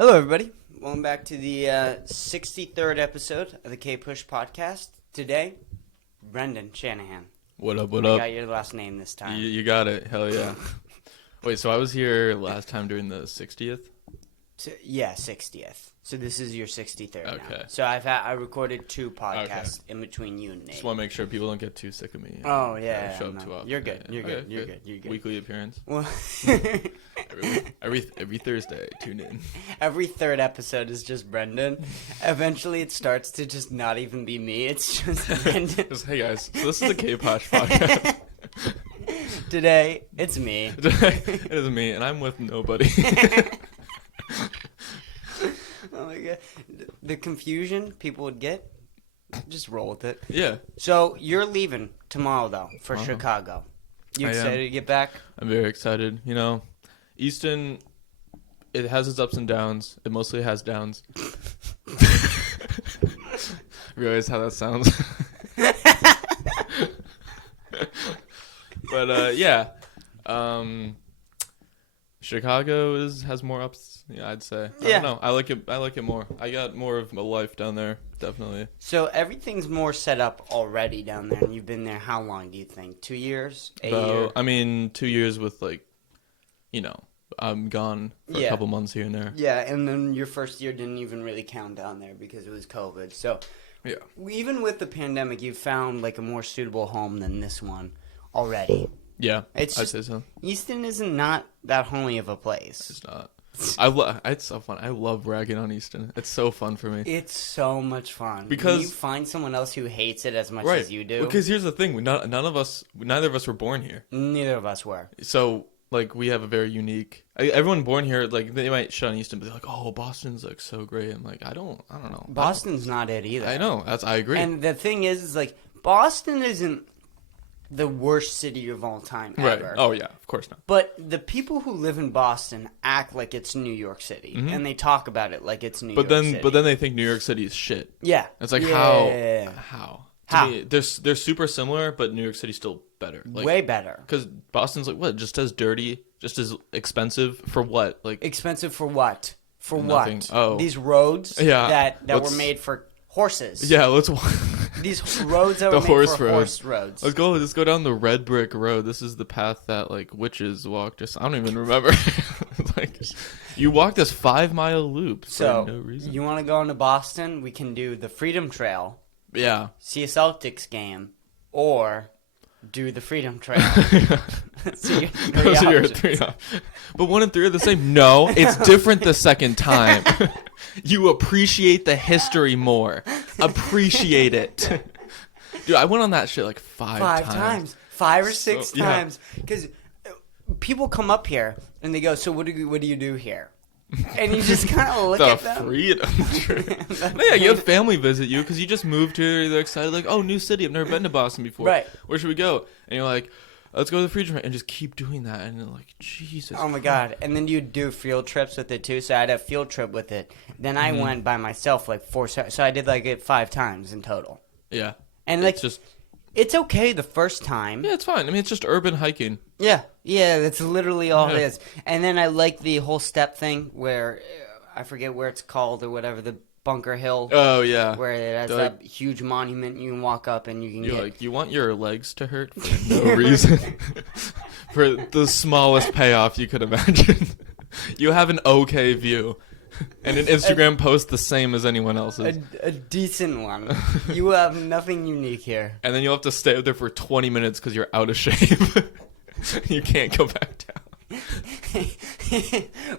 Hello, everybody. Welcome back to the 63rd episode of the Kpush podcast. Today, Brendan Shanahan. What up, I got your last name this time. You got it. Hell yeah. Wait, so I was here last time during the 60th? Yeah, 60th. So this is your 63rd now. Okay. So I recorded 2 podcasts in between you and Nate. Just want to make sure people don't get too sick of me. Oh, yeah. Show up too often. You're good. You're good. You're good. You're good. Weekly appearance. Well, every Thursday, tune in. every third episode is just Brendan. Eventually, it starts to just not even be me. It's just Brendan. Hey, guys. So this is the Kpush podcast. Today, it's me. It is me, and I'm with nobody. Oh my god. The confusion people would get, just roll with it. Yeah. So, you're leaving tomorrow, though, for Chicago. You excited to get back? I'm very excited. You know, Easton, it has its ups and downs. It mostly has downs. Realize how that sounds? But, yeah. Chicago has more ups, I'd say. I don't know. I like it more. I got more of a life down there, definitely. So everything's more set up already down there, and you've been there how long do you think? 2 years? A year? I mean, 2 years with I'm gone for a couple months here and there. Yeah, and then your first year didn't even really count down there because it was COVID. So yeah, even with the pandemic, you found like a more suitable home than this one already. Yeah, I'd say so. Easton isn't not that homely of a place. It's not. It's so fun. I love ragging on Easton. It's so fun for me. It's so much fun because when you find someone else who hates it as much as you do. Because here's the thing: neither of us were born here. Neither of us were. So we have a very unique. Everyone born here, they might shut on Easton, but they're like, "Oh, Boston's so great." I'm like, I don't know. Boston's not it either. I know. I agree. And the thing is Boston isn't the worst city of all time ever. Right. Oh, yeah. Of course not. But the people who live in Boston act like it's New York City. Mm-hmm. And they talk about it like it's New York City. But then they think New York City is shit. Yeah. It's like, how? To me, they're super similar, but New York City's still better. Way better. Because Boston's just as dirty, just as expensive. For what? Expensive for what? For nothing. What? Oh. These roads that were made for horses. Yeah, let's... These roads that were made for horse roads. Let's go down the red brick road. This is the path that witches walk. I don't even remember. You walk this 5-mile loop for no reason. You want to go into Boston? We can do the Freedom Trail. Yeah. See a Celtics game, or do the Freedom Trail. Those are your three options. But 1 and 3 are the same. No, it's different the second time. You appreciate the history more. Appreciate it. Dude, I went on that shit 5 times. 5 or 6 times. Because people come up here and they go, so what do you do here? And you just kind of look at them. Freedom. Yeah, you have family visit you because you just moved here. They're excited, oh, new city. I've never been to Boston before. Right. Where should we go? And you're like, let's go to the Freedom Trail, and just keep doing that. And they're like, Jesus. Oh, my God. And then you do field trips with it, too. So I had a field trip with it. Then I went by myself 4 times. So I did it 5 times in total. Yeah. And it's okay the first time. Yeah, it's fine. I mean, it's just urban hiking. Yeah, that's literally all it is. And then I like the whole step thing where, I forget where it's called or whatever, the Bunker Hill. Oh, yeah. Where it has that huge monument you can walk up and you can get... you want your legs to hurt for no reason. For the smallest payoff you could imagine. You have an okay view. And an Instagram post the same as anyone else's. A decent one. You have nothing unique here. And then you'll have to stay up there for 20 minutes because you're out of shape. You can't go back down.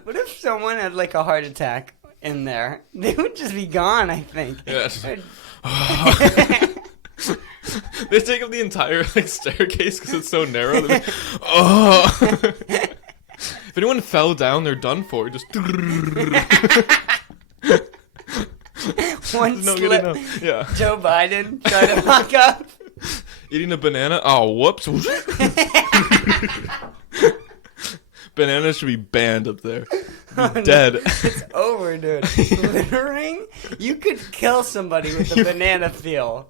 What if someone had a heart attack in there? They would just be gone, I think. Yeah. They take up the entire staircase because it's so narrow. Like, If anyone fell down, they're done for. Just one slip. Yeah. Joe Biden tried to walk up. Eating a banana. Oh, whoops. Bananas should be banned up there. Dead. It's over, dude. Littering? You could kill somebody with a banana peel.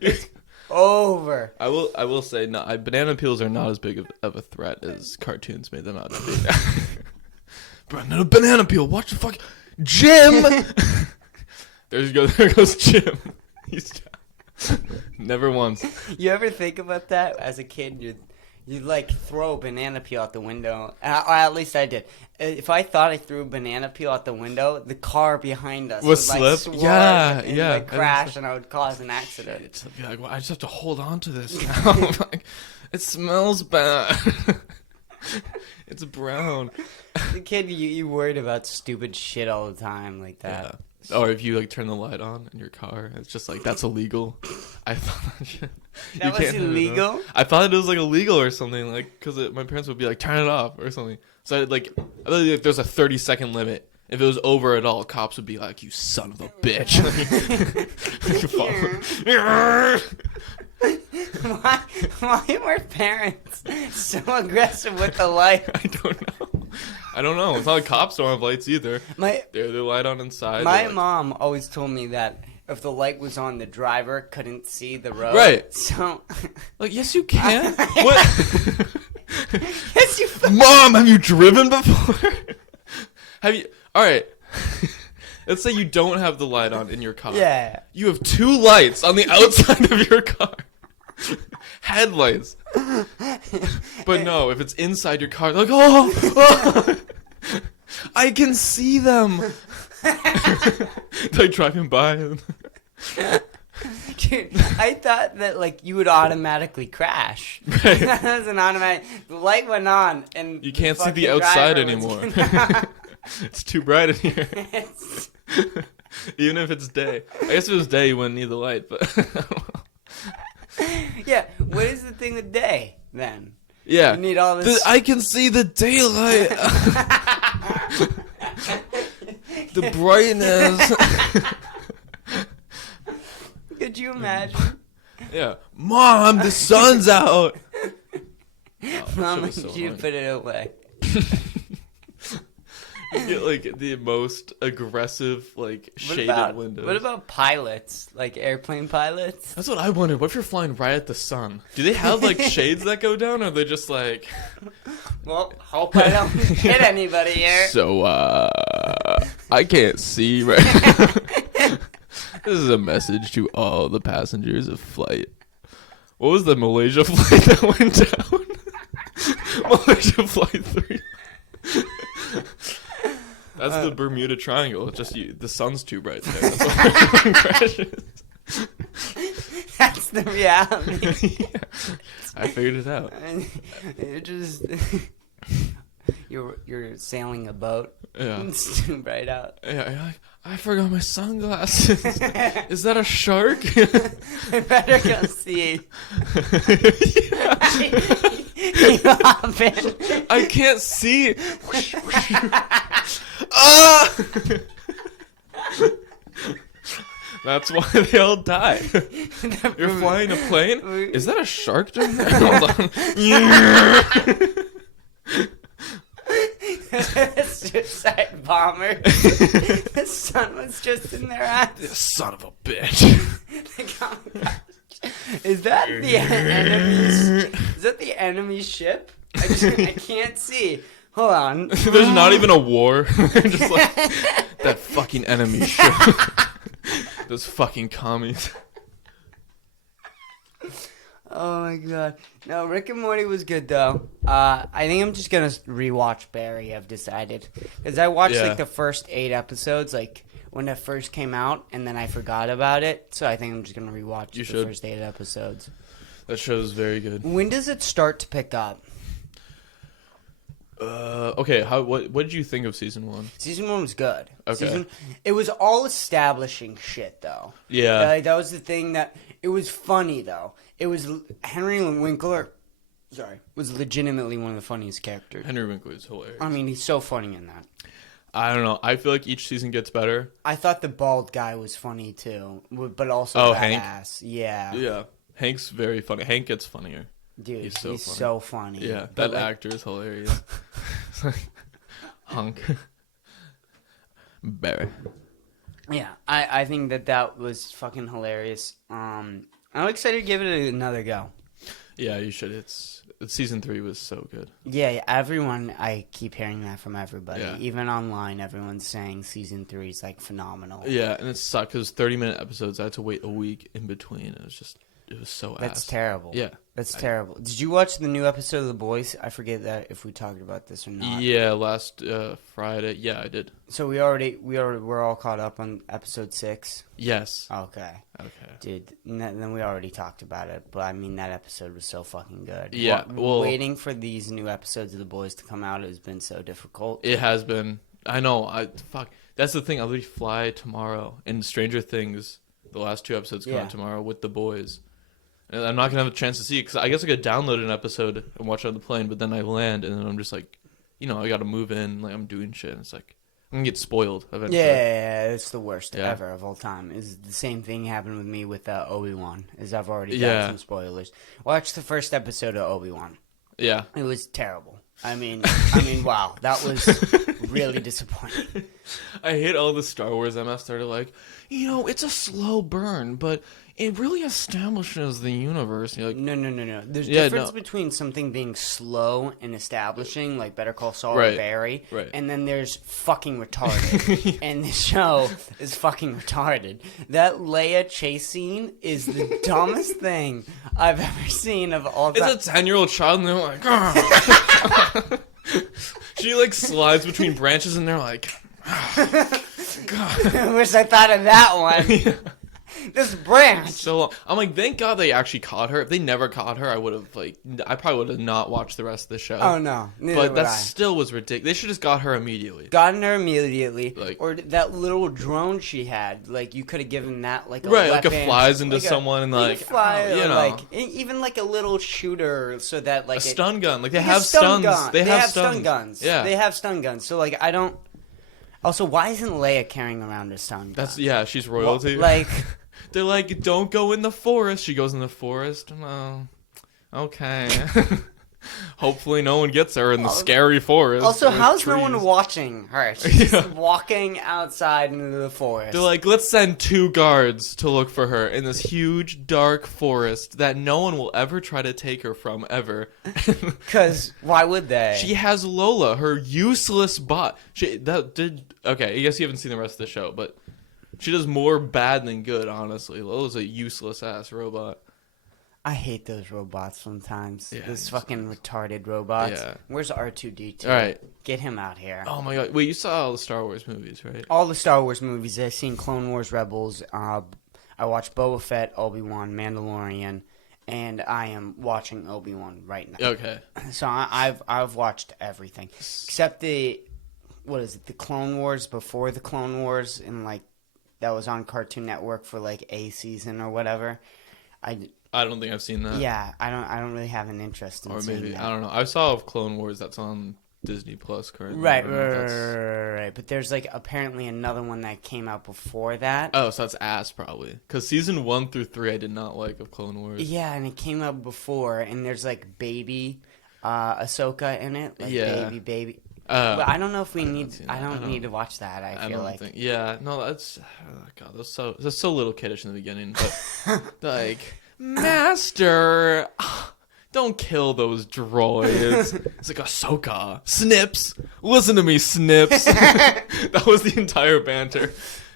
It's over. I will say, no, banana peels are not as big of a threat as cartoons made them out to be. Banana peel. Watch the fuck. Jim! There goes Jim. He's down. Never once. You ever think about that as a kid? You'd like throw a banana peel out the window. Or at least I did. If I thought I threw a banana peel out the window, the car behind us would slip. like swerve and like crash, and I would cause an accident. It's like, well, I just have to hold on to this now. Like, it smells bad. It's brown. The kid, you worried about stupid shit all the time like that. Yeah. Or if you like turn the light on in your car, it's just like that's illegal. I thought that was illegal. I thought it was like illegal or something, like because my parents would be like turn it off or something. So I like there's a 30-second limit. If it was over at all, cops would be like, "You son of a bitch!" Why were parents so aggressive with the light? I don't know. It's not like cops don't have lights either. They're light on inside. My mom always told me that if the light was on, the driver couldn't see the road. Right. So, like, yes, you can. What? Yes, you. Mom, have you driven before? Have you? All right. Let's say you don't have the light on in your car. Yeah. You have 2 lights on the outside of your car. Headlights. But no, if it's inside your car, like, oh, I can see them. Like driving by. Dude, I thought that like you would automatically crash. Right. That was an automatic. The light went on, and you can't see the outside anymore. It's too bright in here. Even if it's day. I guess if it was day, you wouldn't need the light, but. Yeah, what is the thing with day then? Yeah, you need all this. I can see the daylight. The brightness. Could you imagine? Yeah, Mom, the sun's out. Mom, you put it away. You get like the most aggressive, like shaded windows. What about pilots, like airplane pilots? That's what I wondered. What if you're flying right at the sun? Do they have like shades that go down, or are they just like? Well, hope I don't hit anybody here. So, I can't see right now. This is a message to all the passengers of flight. What was the Malaysia flight that went down? Malaysia flight 3. That's the Bermuda Triangle. It's just the sun's too bright there. That's why everyone crashes. That's the reality. Yeah. I figured it out. It just you're sailing a boat. Yeah. It's too bright out. Yeah. I forgot my sunglasses. Is that a shark? I better go see. I can't see. Ah! That's why they all died. You're flying a plane? Is that a shark down there? Hold on. Suicide bomber. The sun was just in their eyes. This son of a bitch. Is that the enemy's? Is that the enemy ship? I can't see. Hold on. There's not even a war. They're just like that fucking enemy ship. Those fucking commies. Oh my god. No, Rick and Morty was good though. I think I'm just gonna rewatch Barry. I've decided because I watched like the first 8 episodes, like when it first came out, and then I forgot about it. So I think I'm just gonna rewatch the first 8 episodes. That show's very good. When does it start to pick up? Okay. What did you think of season 1? Season 1 was good. Okay. It was all establishing shit though. Yeah. That was the thing that it was funny though. It was Henry Winkler. Sorry, was legitimately one of the funniest characters. Henry Winkler is hilarious. I mean, he's so funny in that. I don't know. I feel like each season gets better. I thought the bald guy was funny too, but also badass. Hank? Yeah. Yeah. Hank's very funny. Hank gets funnier. Dude, he's so funny. Yeah, that actor is hilarious. It's like, hunk. Barry. Yeah, I think that was fucking hilarious. I'm excited to give it another go. Yeah, you should. Season 3 was so good. Yeah, everyone. I keep hearing that from everybody. Yeah. Even online, everyone's saying season 3 is like phenomenal. Yeah, and it sucked because 30-minute episodes. I had to wait a week in between. It was so That's ass. terrible. Yeah. That's terrible. Did you watch the new episode of The Boys? I forget that if we talked about this or not. Yeah, last Friday. Yeah, I did. So we're all caught up on episode 6. Yes. Okay. Okay. Dude, then we already talked about it, but I mean that episode was so fucking good. Yeah. Well, waiting for these new episodes of The Boys to come out has been so difficult. it has been. I know. Fuck. That's the thing. I'll literally fly tomorrow. And Stranger Things, the last 2 episodes come out tomorrow with The Boys. And I'm not gonna have a chance to see it because I guess I could download an episode and watch it on the plane, but then I land and then I'm just like, I gotta move in. Like I'm doing shit. And it's like I'm gonna get spoiled eventually. Yeah, it's the worst ever of all time. Is the same thing happened with me with Obi-Wan. Is I've already done some spoilers. Watch the first episode of Obi-Wan. Yeah. It was terrible. I mean, wow, that was really disappointing. I hate all the Star Wars MS that are like, it's a slow burn, but it really establishes the universe. You're like, No. There's a difference between something being slow and establishing, like Better Call Saul or Barry, and then there's fucking retarded. And this show is fucking retarded. That Leia chase scene is the dumbest thing I've ever seen of all time. It's a 10-year-old child, and they're like, oh. She like slides between branches, and they're like, oh, God. I wish I thought of that one. This branch. So long. I'm like, thank God they actually caught her. If they never caught her, I probably would have not watched the rest of the show. Oh no, but that still was ridiculous. They should just got her immediately. Gotten her immediately, or that little drone she had. Like you could have given that like a weapon, like it flies into someone and like like even like a little shooter, so that like a stun gun. Like they have stun guns. They have stun guns. Yeah, they have stun guns. So like I don't. Also, why isn't Leia carrying around a stun gun? She's royalty. Like. They're like, don't go in the forest. She goes in the forest. Oh, okay. Hopefully no one gets her in the scary forest. Also, how's no one watching her? She's just walking outside into the forest. They're like, let's send 2 guards to look for her in this huge, dark forest that no one will ever try to take her from, ever. Because why would they? She has Lola, her useless bot. Okay, I guess you haven't seen the rest of the show, but... She does more bad than good, honestly. Lola's a useless-ass robot. I hate those robots sometimes. Those fucking retarded robots. Yeah. Where's R2-D2? All right. Get him out here. Oh, my God. Wait, you saw all the Star Wars movies, right? All the Star Wars movies. I've seen Clone Wars, Rebels. I watched Boba Fett, Obi-Wan, Mandalorian, and I am watching Obi-Wan right now. Okay. So I've watched everything. Except the Clone Wars before the Clone Wars, and like, that was on Cartoon Network for like a season or whatever. I don't think I've seen that. Yeah, I don't really have an interest in seeing that. I don't know. I saw Clone Wars that's on Disney Plus currently. Right. But there's like apparently another one that came out before that. Oh, so that's ass probably. Because season 1 through 3 I did not like of Clone Wars. Yeah, and it came out before, and there's like baby Ahsoka in it. Like baby. But I don't know if we need. I don't need to watch that. I feel like. That's God. That's so little kiddish in the beginning. But like, Master, don't kill those droids. It's like Ahsoka. Snips, listen to me, Snips. That was the entire banter.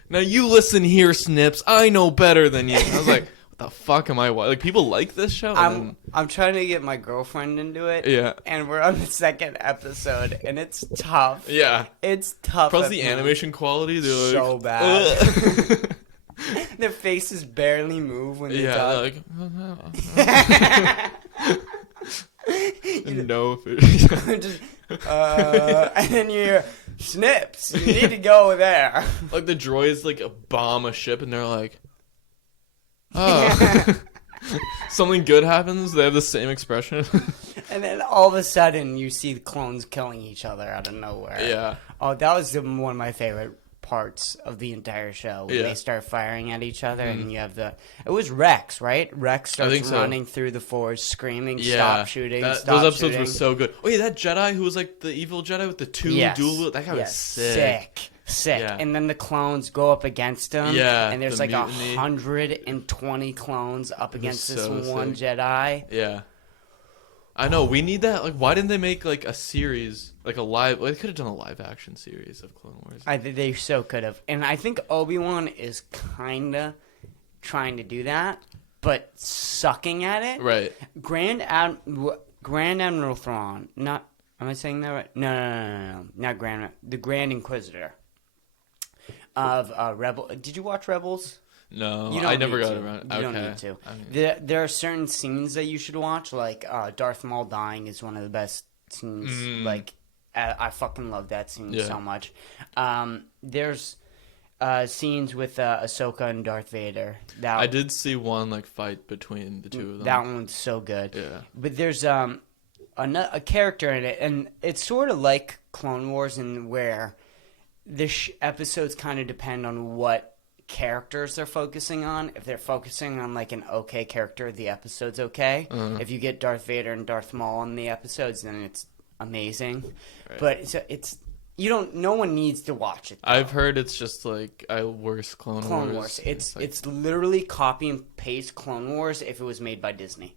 Now you listen here, Snips. I know better than you. I was like, the fuck am I watching? Like, people like this show? I'm trying to get my girlfriend into it. Yeah. And we're on the 2nd episode, and it's tough. Yeah. It's tough. Plus the animation quality, they're so like, bad. Their faces barely move when they talk. They're like, no. Just, and then you hear, Snips, you need to go there. Like, the droids, like, bomb a ship, and they're like, oh. Something good happens, they have the same expression. And then all of a sudden, you see the clones killing each other out of nowhere. Yeah. Oh, that was one of my favorite parts of the entire show. When they start firing at each other, and you have it was Rex, right? Rex starts running through the forest, screaming, stop shooting, stop shooting. Those episodes were so good. Oh, yeah, that Jedi who was like the evil Jedi with the 2 dual, that guy was sick. Yeah. And then the clones go up against him. Yeah. And there's like mutiny. 120 clones up against this one Jedi. Yeah. I know, we need that. Like, why didn't they make, like, a series, like a live... Well, they could have done a live-action series of Clone Wars. I think they so could have. And I think Obi-Wan is kind of trying to do that, but sucking at it. Right. Grand Admiral Thrawn, not... Am I saying that right? No. Not the Grand Inquisitor of Rebel. Did you watch Rebels? No, I never got around. You don't need to. There are certain scenes that you should watch, like Darth Maul dying is one of the best scenes. Like, I fucking love that scene so much. There's scenes with Ahsoka and Darth Vader. I did see one like fight between the two of them. That one's so good. Yeah. But there's a character in it, and it's sort of like Clone Wars, in where the episodes kind of depend on what characters they're focusing on. If they're focusing on like an okay character, the episode's okay. If you get Darth Vader and Darth Maul in the episodes, then it's amazing. Right. But it's you don't. No one needs to watch it, though. I've heard it's just like a worse Clone Wars. It's literally copy and paste Clone Wars if it was made by Disney.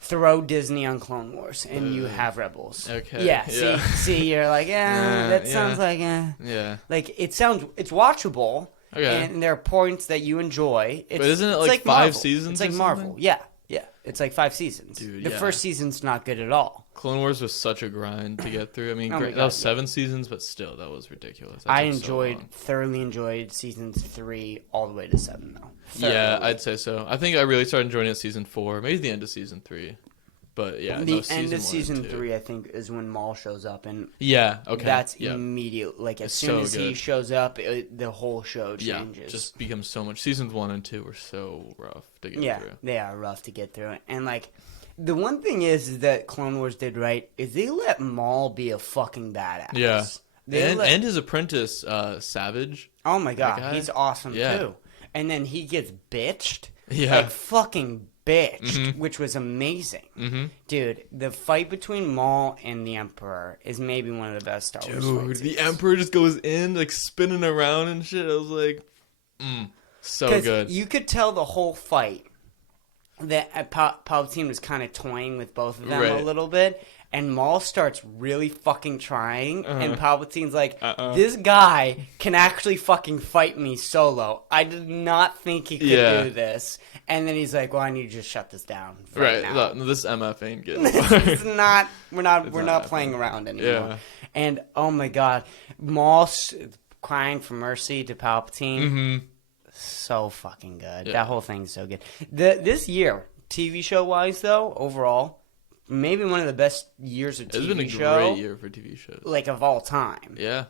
Throw Disney on Clone Wars, and you have Rebels. Okay. Yeah. See, you're like, that sounds like, Yeah. Like it's watchable. Okay. And there are points that you enjoy. But isn't it like 5 seasons? It's like Marvel. Yeah. It's like 5 seasons. Dude, the first season's not good at all. Clone Wars was such a grind to get through. I mean, that was 7 seasons, but still, that was ridiculous. I thoroughly enjoyed seasons 3 all the way to 7, though. Yeah, I'd say so. I think I really started enjoying it season 4, maybe the end of season 3. But yeah, the end of season 3, I think, is when Maul shows up, and that's immediate. Like as soon as he shows up, the whole show changes. Yeah, just becomes so much. Seasons 1 and 2 were so rough to get through. Yeah, they are rough to get through, and like the one thing is that Clone Wars did right is they let Maul be a fucking badass. Yeah, and his apprentice, Savage. Oh my god, he's awesome too. And then he gets bitched. Yeah, like fucking bitched, which was amazing. Dude, the fight between Maul and the Emperor is maybe one of the best Star Wars fights. Dude, the Emperor just goes in, like, spinning around and shit. I was like, so good. You could tell the whole fight that Palpatine was kind of toying with both of them a little bit. And Maul starts really fucking trying, and Palpatine's like, this guy can actually fucking fight me solo. I did not think he could do this. And then he's like, well, I need to just shut this down now. No, this MF ain't good. It's not, we're not playing around anymore. Yeah. And, oh my god, Maul crying for mercy to Palpatine. So fucking good. Yeah. That whole thing's so good. This year, TV show-wise, though, overall, maybe one of the best years of TV show. It's been a great year for TV shows. Like, of all time. Yeah.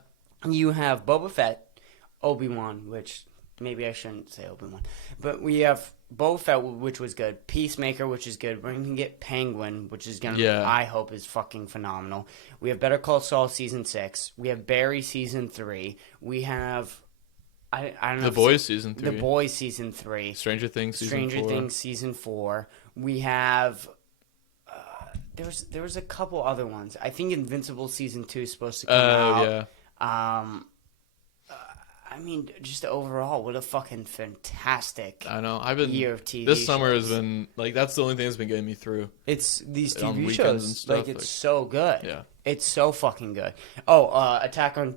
You have Boba Fett, Obi-Wan, which maybe I shouldn't say Obi-Wan. But we have Boba Fett, which was good. Peacemaker, which is good. We're going to get Penguin, which is going to, I hope, is fucking phenomenal. We have Better Call Saul Season 6. We have Barry Season 3. We have... I don't know. The Boys Season 3. The Boys Season 3. Stranger Things Season 4. We have... There was a couple other ones. I think Invincible Season 2 is supposed to come out. Yeah. I mean, just overall, what a fucking fantastic year of TV This summer has been, like, that's the only thing that's been getting me through. It's these TV shows. And stuff, like, it's so good. Yeah. It's so fucking good. Oh, Attack on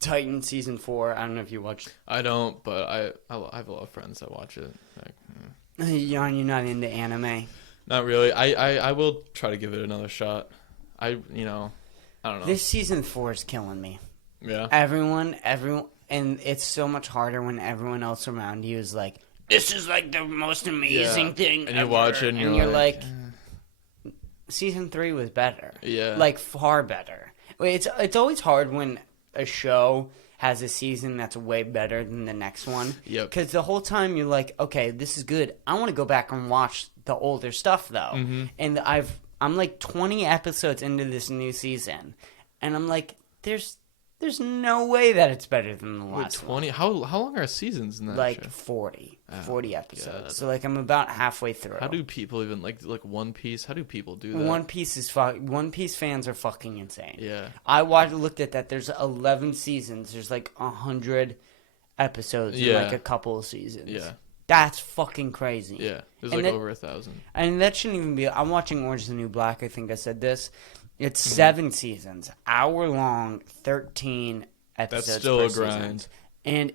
Titan Season 4. I don't know if you watched. I don't, but I have a lot of friends that watch it. Like, You're not into anime? Not really. I will try to give it another shot. I don't know. This Season 4 is killing me. Yeah. Everyone, and it's so much harder when everyone else around you is like, this is like the most amazing thing and ever. You watch it and you're like Season 3 was better. Yeah. Like, far better. It's always hard when a show has a season that's way better than the next one. Yep. Because the whole time you're like, okay, this is good. I want to go back and watch the older stuff, though. And I'm like 20 episodes into this new season, and I'm like, there's no way that it's better than the last 20? How long are seasons in that like show? 40 episodes. God. So like I'm about halfway through. How do people even like One Piece? How do people do that? One Piece fans are fucking insane. Yeah. I looked at that. There's 11 seasons. There's like 100 episodes in like a couple of seasons. Yeah. That's fucking crazy. Yeah, there's And like that, over 1,000. And that shouldn't even be. I'm watching Orange is the New Black. I think I said this. It's 7 seasons, hour long, 13 episodes. That's still per a grind. Season. And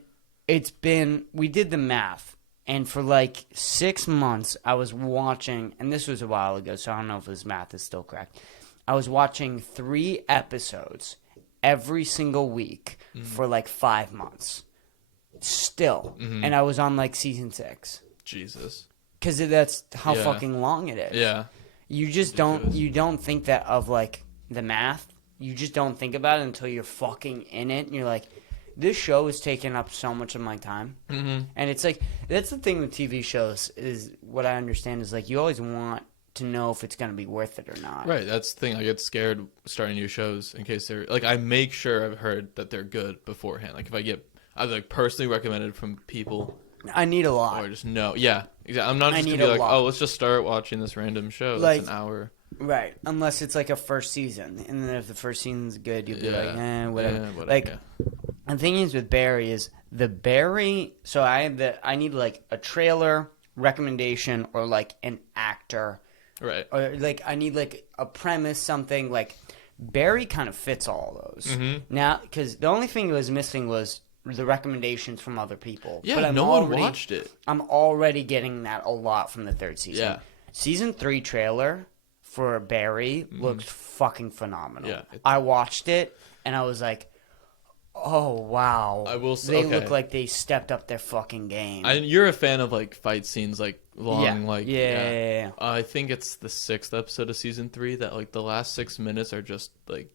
it's been. We did the math, and for like 6 months, I was watching. And this was a while ago, so I don't know if this math is still correct. I was watching 3 episodes every single week for like 5 months. Still, and I was on like season 6. Jesus. Because that's how fucking long it is. Yeah. You just don't think that of like the math. You just don't think about it until you're fucking in it, and you're like, this show is taking up so much of my time. Mm-hmm. And it's like, that's the thing with TV shows is what I understand is like you always want to know if it's going to be worth it or not. Right, that's the thing. I get scared starting new shows in case they're like, I make sure I've heard that they're good beforehand. Like if I like personally recommended from people. I need a lot. Or just no. Yeah, exactly. I'm not just going to be like, oh, let's just start watching this random show that's an hour. Right, unless it's like a first season. And then if the first season's good, you'll be like, whatever. Yeah, whatever. Like, the thing is with Barry is so I need like a trailer, recommendation, or like an actor. Right. Or like I need like a premise, something like Barry kind of fits all those. Mm-hmm. Now, because the only thing that was missing was the recommendations from other people. Yeah, but no one watched it. I'm already getting that a lot from the 3rd season. Yeah. Season 3 trailer for Barry looked fucking phenomenal. Yeah, I watched it and I was like, oh wow! I will say they look like they stepped up their fucking game. You're a fan of like fight scenes, like long, yeah. I think it's the 6th episode of season 3 that like the last 6 minutes are just like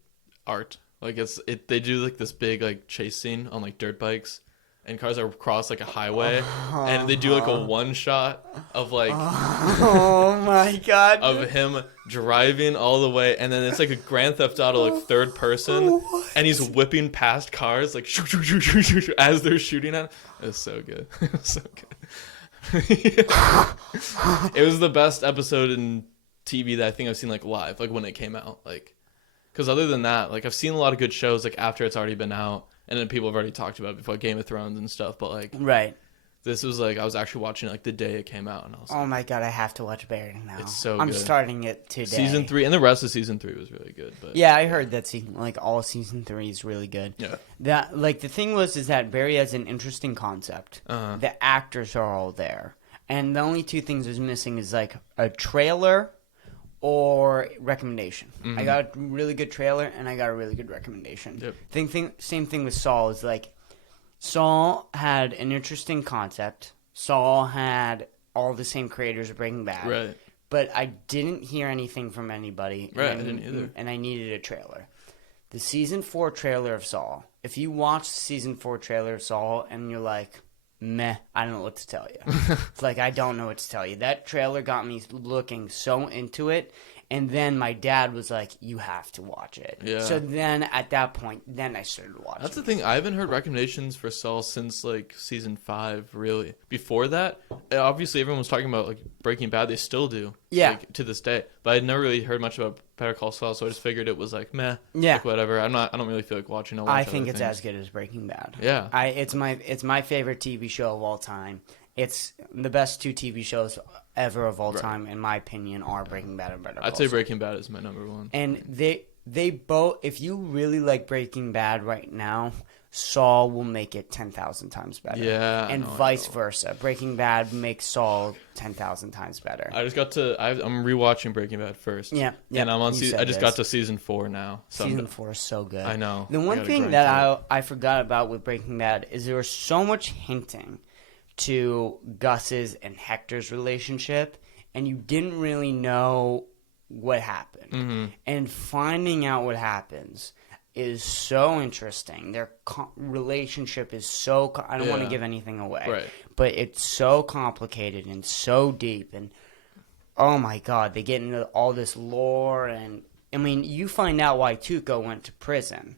art. Like they do like this big like chase scene on like dirt bikes, and cars are across like a highway, and they do like a one shot of like, oh my god, of him driving all the way, and then it's like a Grand Theft Auto like 3rd person, and he's whipping past cars like shoo, shoo, shoo, shoo, shoo, shoo, as they're shooting at him. It was so good. It was so good. It was the best episode in TV that I think I've seen like live, like when it came out, like. Because other than that, like I've seen a lot of good shows like after it's already been out, and then people have already talked about it before, Game of Thrones and stuff. But like, right, this was like I was actually watching like the day it came out, and I was oh my god, I have to watch Barry now. It's so I'm good. Starting it today. Season 3 and the rest of season 3 was really good. But yeah, I heard that all season 3 is really good. Yeah, that like the thing is that Barry has an interesting concept. The actors are all there, and the only 2 things was missing is like a trailer or recommendation. I got a really good trailer and I got a really good recommendation. Yep. Same thing with Saul is like Saul had an interesting concept. Saul had all the same creators of Breaking Bad. Right. But I didn't hear anything from anybody. Right, I didn't either. And I needed a trailer. The season 4 trailer of Saul. If you watch the season 4 trailer of Saul and you're like, meh, I don't know what to tell you. It's like, I don't know what to tell you. That trailer got me looking so into it. And then my dad was like, you have to watch it. Yeah. So then at that point, then I started watching. That's the thing. I haven't heard recommendations for Saul since like season 5, really. Before that, obviously everyone was talking about like Breaking Bad. They still do. Yeah. Like, to this day. But I'd never really heard much about Better Call Saul, so I just figured it was like meh. Yeah. Like whatever. I don't really feel like watching. I think it's as good as Breaking Bad. Yeah. It's my favorite TV show of all time. It's the best 2 TV shows ever of all time, in my opinion, are Breaking Bad and Better Call Saul. I'd say Breaking Bad is my number 1. And they both, if you really like Breaking Bad right now, Saul will make it 10,000 times better. Yeah. And vice versa. Breaking Bad makes Saul 10,000 times better. I'm rewatching Breaking Bad first. Yeah. And I'm on I just got to season 4 now. So season 4 is so good. I know. The one thing that I forgot about with Breaking Bad is there was so much hinting to Gus's and Hector's relationship, and you didn't really know what happened. Mm-hmm. And finding out what happens is so interesting. Their relationship is so... I don't want to give anything away. Right. But it's so complicated and so deep. And, oh my God, they get into all this lore. And, I mean, you find out why Tuco went to prison.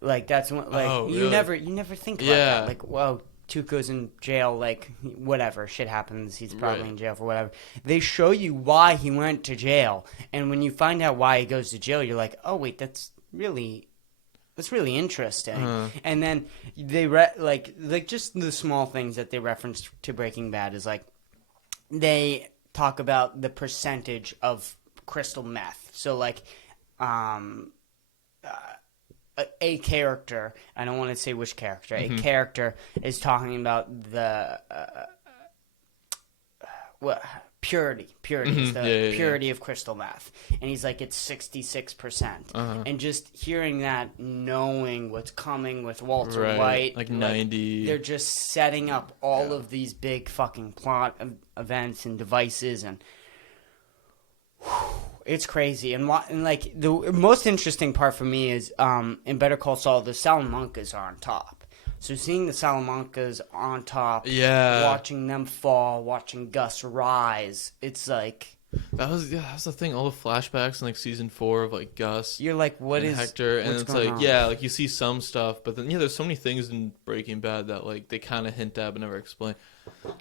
Like, that's what... Like, really? you never think about that. Like, whoa... Tuco's in jail, like, whatever, shit happens, he's probably in jail for whatever. They show you why he went to jail, and when you find out why he goes to jail, you're like, oh, wait, that's really That's really interesting. Uh-huh. And then they like just the small things that they reference to Breaking Bad is like they talk about the percentage of crystal meth. So like a character, I don't want to say which character, a character is talking about the purity is the purity of crystal meth, and he's like it's 66%, and just hearing that, knowing what's coming with Walter White, like 90, they're just setting up all of these big fucking plot events and devices, and it's crazy. And like the most interesting part for me is in Better Call Saul, the Salamancas are on top. So seeing the Salamancas on top, watching them fall, watching Gus rise, it's like that was the thing. All the flashbacks in like season 4 of like Gus, you're like, what is Hector, and it's like on? like you see some stuff, but then there's so many things in Breaking Bad that like they kind of hint at but never explain.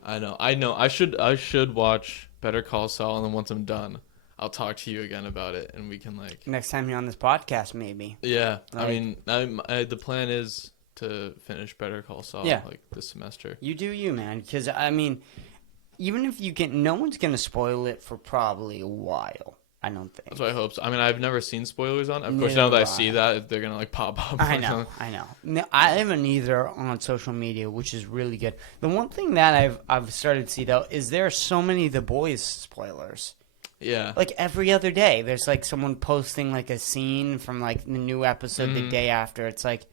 I know. I should watch Better Call Saul, and then once I'm done, I'll talk to you again about it, and we can like next time you're on this podcast, maybe. Yeah, like, I mean, the plan is to finish Better Call Saul like this semester. You do you, man, because I mean, even if you get, no one's gonna spoil it for probably a while. I don't think. That's what I hope. So. I mean, I've never seen spoilers on. Of course, now that I see that, they're gonna like pop up. I know. No, I haven't either on social media, which is really good. The one thing that I've started to see though is there are so many The Boys spoilers. Yeah. Like every other day, there's like someone posting like a scene from like the new episode the day after. It's like,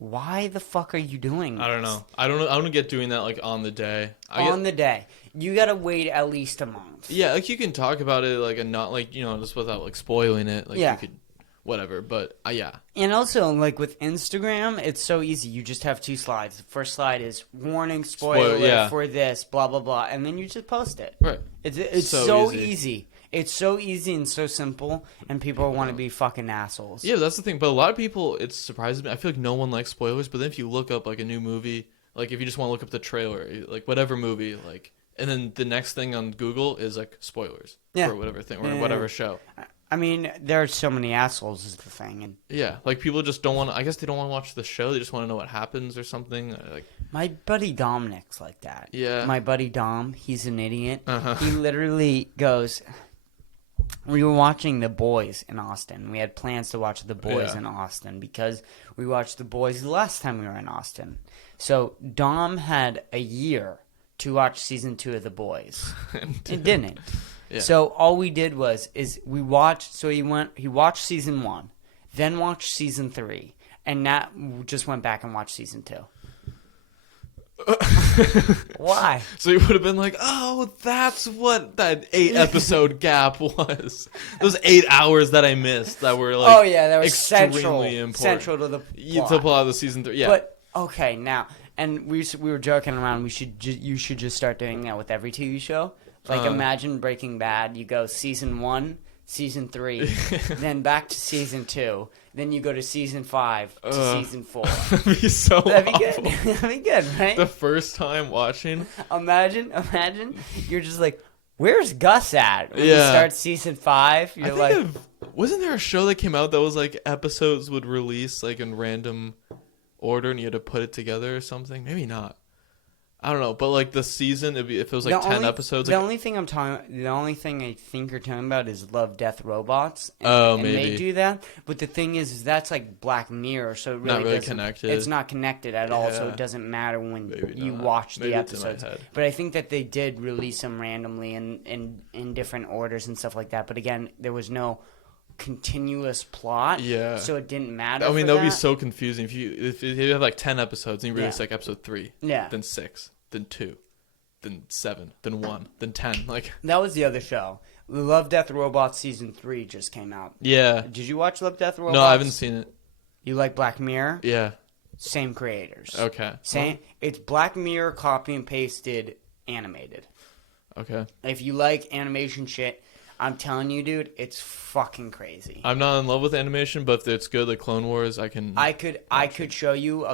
why the fuck are you doing this? I don't know. I don't get doing that like on the day. The day. You gotta wait at least a month. Yeah, like you can talk about it like and not like, just without like spoiling it. Like you could whatever, but yeah. And also like with Instagram, it's so easy. You just have 2 slides. The first slide is warning, spoiler for this, blah blah blah, and then you just post it. Right. It's so easy. It's so easy and so simple, and people want to be fucking assholes. Yeah, that's the thing. But a lot of people, it surprises me. I feel like no one likes spoilers, but then if you look up like a new movie, like if you just want to look up the trailer, like whatever movie, like, and then the next thing on Google is like spoilers for whatever thing or whatever show. I mean, there are so many assholes is the thing. And yeah, like people just don't want to, I guess they don't want to watch the show. They just want to know what happens or something. Like my buddy Dominic's like that. Yeah. My buddy Dom, he's an idiot. He literally goes... We were watching The Boys in Austin. We had plans to watch The Boys in Austin because we watched The Boys the last time we were in Austin. So Dom had a year to watch season 2 of The Boys. It didn't. Yeah. So all we did we watched. So he watched season 1, then watched season 3, and that just went back and watched season 2. Why? So you would have been like, oh, that's what that 8 episode gap was. Those 8 hours that I missed that were like, that was extremely important. Central to the plot. To pull out the season 3. Yeah. But okay, now, and we were joking around. You should just start doing that with every TV show. Like imagine Breaking Bad. You go season 1, season 3, then back to season 2. Then you go to season 5 to season 4. That'd be so That'd be awful. good. That'd be good, right? The first time watching. Imagine. You're just like, where's Gus at? When you start season 5, you're like... Wasn't there a show that came out that was like episodes would release like in random order and you had to put it together or something? Maybe not. I don't know, but like the season, if it was like 10 episodes. The only thing I think you're talking about is Love, Death, Robots. And maybe. And they do that, but the thing is that's like Black Mirror, so it really not really doesn't, connected. It's not connected at all, so it doesn't matter when you watch the episodes. But I think that they did release them randomly in different orders and stuff like that. But again, there was no continuous plot, so it didn't matter. I mean, that would be so confusing if you have like 10 episodes and you release like episode 3, then 6, then 2, then 7, then 1, then 10. Like that was the other show. Love, Death, Robots season 3 just came out. Yeah. Did you watch Love, Death, Robots? No, I haven't seen it. You like Black Mirror? Yeah. Same creators. Okay. Same. It's Black Mirror copy and pasted animated. Okay. If you like animation shit, I'm telling you, dude, it's fucking crazy. I'm not in love with animation, but if it's good, like Clone Wars, I could show you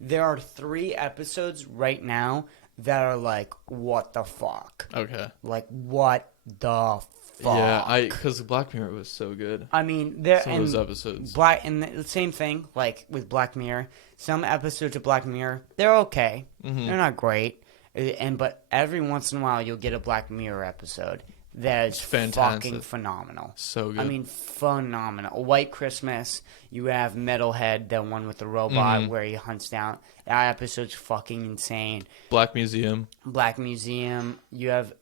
there are 3 episodes right now that are like, what the fuck? Okay. Like, what the fuck. Yeah, because Black Mirror was so good. I mean, there Some of those episodes. And the same thing, like with Black Mirror. Some episodes of Black Mirror, they're okay. Mm-hmm. They're not great, but every once in a while you'll get a Black Mirror episode that is fucking phenomenal. So good. I mean, phenomenal. White Christmas. You have Metalhead, the one with the robot where he hunts down. That episode's fucking insane. Black Museum. You have.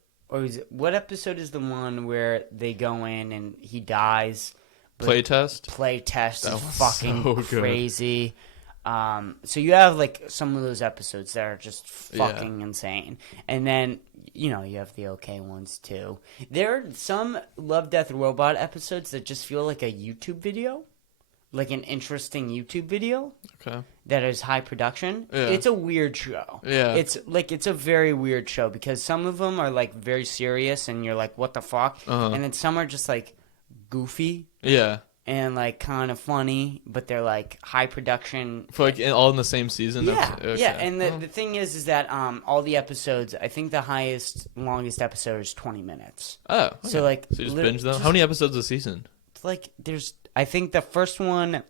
What episode is the one where they go in and he dies? Playtest? Playtest is fucking so crazy. So you have like some of those episodes that are just fucking insane. And then, you have the okay ones too. There are some Love, Death, Robot episodes that just feel like a YouTube video. Like an interesting YouTube video. Okay. That is high production. Yeah. It's a weird show. Yeah. It's a very weird show because some of them are like very serious and you're like, what the fuck? Uh-huh. And then some are just like goofy. Yeah. And like kind of funny, but they're like high production. For like all in the same season? Yeah. Okay. Yeah. And the thing is that all the episodes, I think the longest episode is 20 minutes. Oh. Okay. So like. So you just binge them? How many episodes a season? Like I think the first one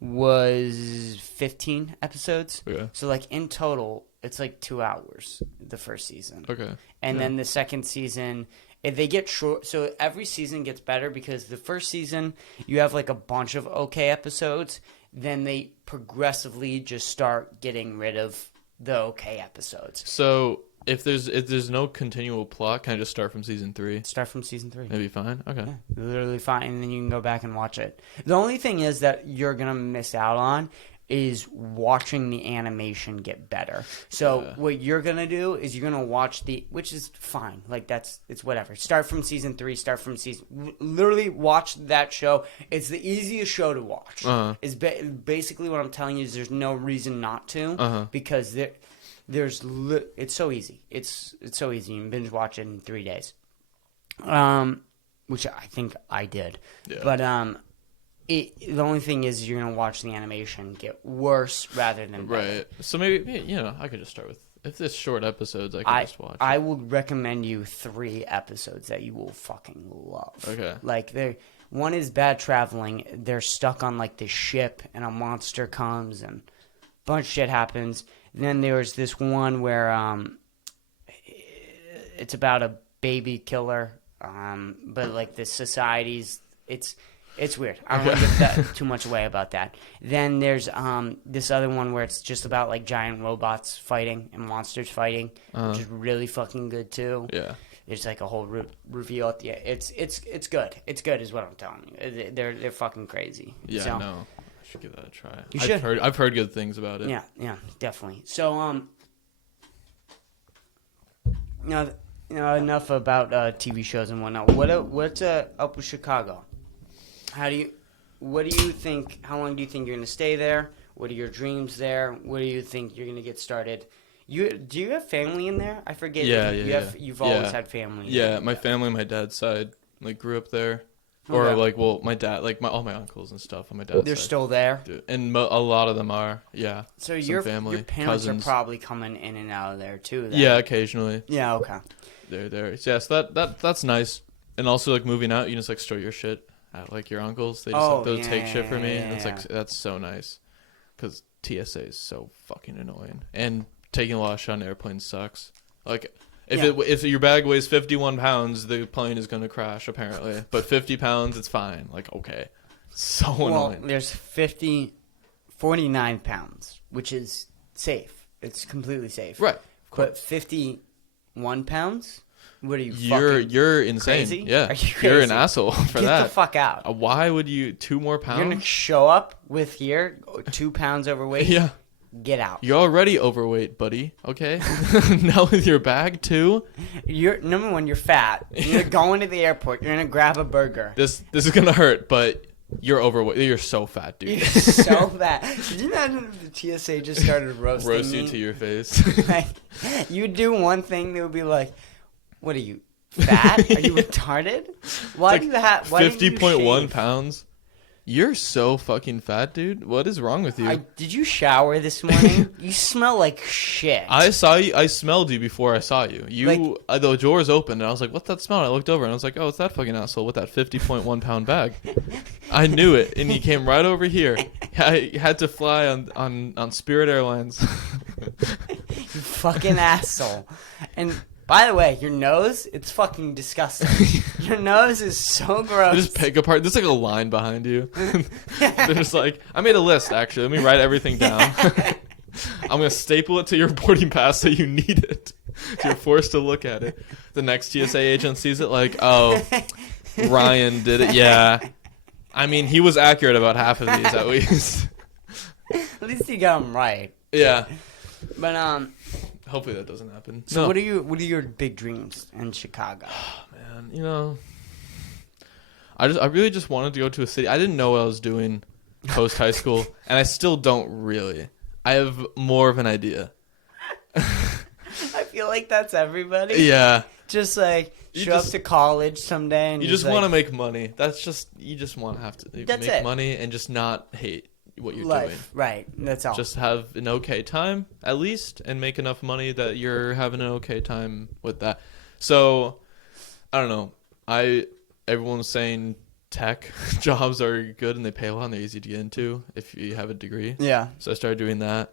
was 15 episodes. Yeah. So like in total, it's like 2 hours the first season. Okay. And then the second season, if they get short, so every season gets better because the first season you have like a bunch of okay episodes. Then they progressively just start getting rid of the okay episodes. So if there's no continual plot, can I just start from season 3? Start from season 3. Maybe fine. Okay. Yeah, literally fine, and then you can go back and watch it. The only thing is that you're gonna miss out on is watching the animation get better. So what you're gonna do is you're gonna watch which is fine. Like it's whatever. Start from season 3. Literally watch that show. It's the easiest show to watch. Is basically what I'm telling you is there's no reason not to because it's so easy. It's so easy. You can binge watch it in 3 days. Which I think I did. Yeah. But the only thing is you're gonna watch the animation get worse rather than better. Right. So maybe I could just start with if it's short episodes. I could just watch. I would recommend you 3 episodes that you will fucking love. Okay. Like one is Bad Traveling. They're stuck on like this ship and a monster comes and a bunch of shit happens. And then there's this one where it's about a baby killer, but like the society's it's weird. I don't want to give that too much away about that. Then there's this other one where it's just about like giant robots fighting and monsters fighting, which is really fucking good too. Yeah. There's like a whole reveal at the end. It's good. It's good is what I'm telling you. They're fucking crazy. Yeah, so, no. I should give that a try. You should. I've heard good things about it. Yeah, definitely. So enough about TV shows and whatnot. What's up with Chicago? What do you think? How long do you think you're going to stay there? What are your dreams there? What do you think you're going to get started? Do you have family in there? I forget. You've always had family. Yeah, my family, my dad's side, like grew up there. Or like, well, my dad, like all my uncles and stuff on my dad's side. They're still there? And a lot of them are, yeah. So your parents cousins are probably coming in and out of there too, then. Yeah, occasionally. Yeah, okay. They're there. Yeah, so that's nice. And also, like, moving out, you just, like, store your shit at, like, your uncles. They just they'll take shit for me. And it's, like, that's so nice. Because TSA is so fucking annoying. And taking a lot of shit on airplanes sucks. Like... If your bag weighs 51 pounds, the plane is going to crash, apparently. But 50 pounds, it's fine. Like, okay. So annoying. Well, there's 49 pounds, which is safe. It's completely safe. Right. But 51 pounds? What are you, You're insane. Crazy? Yeah. Are you crazy? You're an asshole for that. Get the fuck out. Why would you... 2 more pounds? You're going to show up with 2 pounds overweight? Yeah. Get out. You're already overweight, buddy. Okay? Now with your bag, too? Number one, you're fat. You're going to the airport. You're going to grab a burger. This is going to hurt, but you're overweight. You're so fat, dude. You're so fat. Could you imagine if the TSA just started roasting Roast you me? to your face. Like, you do one thing, they would be like, what are you, fat? Are you retarded? Why do you have... 50.1 pounds? You're so fucking fat, dude. What is wrong with you? Did you shower this morning? You smell like shit. I saw you. I smelled you before I saw you. The doors opened, and I was like, "What's that smell?" And I looked over, and I was like, "Oh, it's that fucking asshole with that 50.1 pound bag." I knew it, and he came right over here. I had to fly on Spirit Airlines. You fucking asshole. And by the way, your nose, it's fucking disgusting. Your nose is so gross. Just pick apart. There's like a line behind you. They're just like, I made a list, actually. Let me write everything down. I'm going to staple it to your boarding pass so you need it. So you're forced to look at it. The next TSA agent sees it like, oh, Ryan did it. Yeah. I mean, he was accurate about half of these at least. At least you got them right. Yeah. But, hopefully that doesn't happen. So what are your big dreams in Chicago? Man, you know, I really just wanted to go to a city. I didn't know what I was doing post high school, and I still don't really. I have more of an idea. I feel like that's everybody. Yeah. Just like show up to college someday and you just want to make money. You just want to have to make money and just not hate what you're doing. Right. That's all. Just have an okay time at least and make enough money that you're having an okay time with that. So I don't know. Everyone's saying tech jobs are good and they pay a lot and they're easy to get into if you have a degree. Yeah. So I started doing that.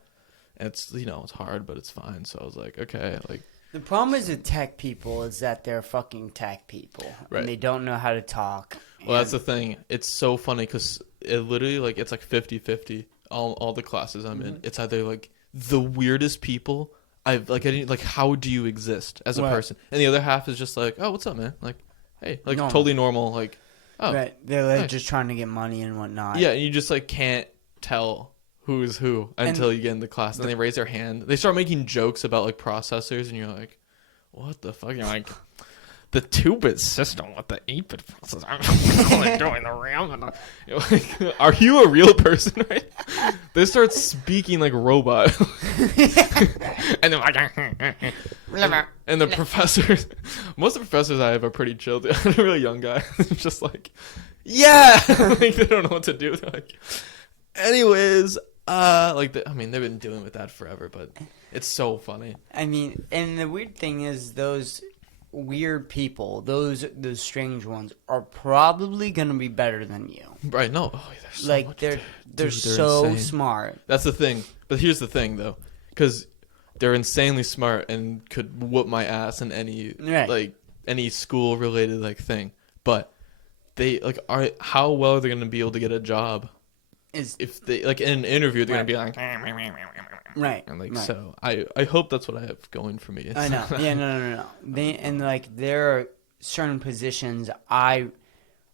And it's it's hard, but it's fine. So I was like, okay, like the problem is with tech people is that they're fucking tech people. Right. And they don't know how to talk. Well, that's the thing. It's so funny because it literally, like, it's like 50-50. All the classes I'm in. It's either, like, the weirdest people. How do you exist as a person? And the other half is just like, oh, what's up, man? Like, hey, like, totally normal. Like, oh. Right. They're, like, nice. Just trying to get money and whatnot. Yeah, and you just, like, can't tell who's who until you get in the class. And they raise their hand. They start making jokes about, like, processors, and you're like, what the fuck? You're like, the 2-bit system with the 8-bit processor. I'm only doing the RAM. And are you a real person, right? They start speaking like robot. And they're like, and the professors, most of the professors I have are pretty chill. I'm a really young guy. Just like, yeah. Like, they don't know what to do. They're like, anyways, they've been dealing with that forever, but it's so funny. I mean, and the weird thing is those weird people, those strange ones, are probably gonna be better than you. Right? No, they're so insane. Smart. That's the thing. But here's the thing, though, because they're insanely smart and could whoop my ass in any school related thing. But they how well are they gonna be able to get a job? If they in an interview they're gonna be like right and so I hope that's what I have going for me. I know. Yeah, no. There are certain positions I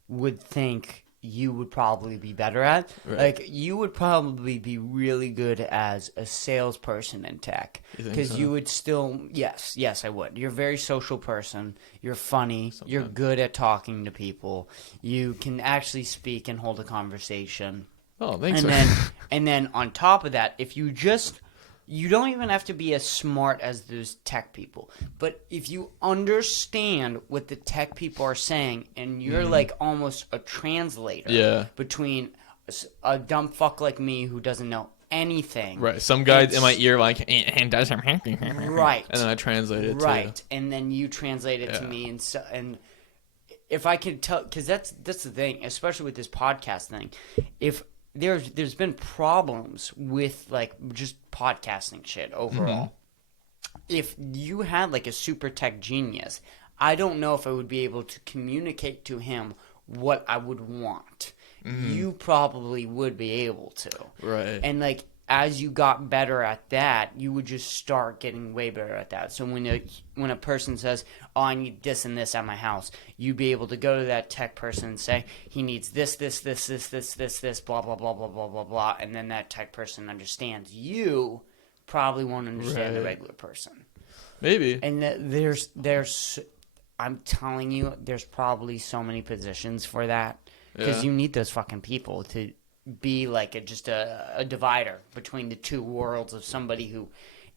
would think you would probably be better at. Right. Like, you would probably be really good as a salesperson in tech because you would still yes I would. You're a very social person. You're funny. Sometimes. You're good at talking to people. You can actually speak and hold a conversation. Oh, thanks. And then on top of that, if you don't even have to be as smart as those tech people, but if you understand what the tech people are saying, and you're like almost a translator between a dumb fuck like me who doesn't know anything. Right. Some guy in my ear and does something. Right. And then I translate it. Right. And then you translate it to me, and if I could tell, because that's the thing, especially with this podcast thing, if there's been problems with just podcasting shit overall. If you had a super tech genius, I don't know if I would be able to communicate to him what I would want. You probably would be able to. Right. And as you got better at that, you would just start getting way better at that. So when a person says, oh, I need this and this at my house, you'd be able to go to that tech person and say, he needs this, blah, blah, blah, blah, blah, blah, blah. And then that tech person understands. You probably won't understand the regular person. Maybe. And there's, I'm telling you, there's probably so many positions for that. Because you need those fucking people to be just a divider between the two worlds of somebody who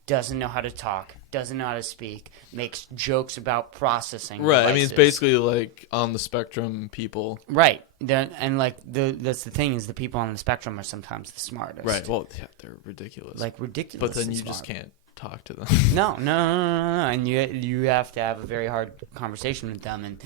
doesn't know how to talk, doesn't know how to speak, makes jokes about processing. Right. devices. I mean, it's basically like on the spectrum people. Right. And like that's the thing is the people on the spectrum are sometimes the smartest. Right. Well, yeah, they're ridiculous. Like ridiculous. But then you just can't talk to them. No. And you have to have a very hard conversation with them. And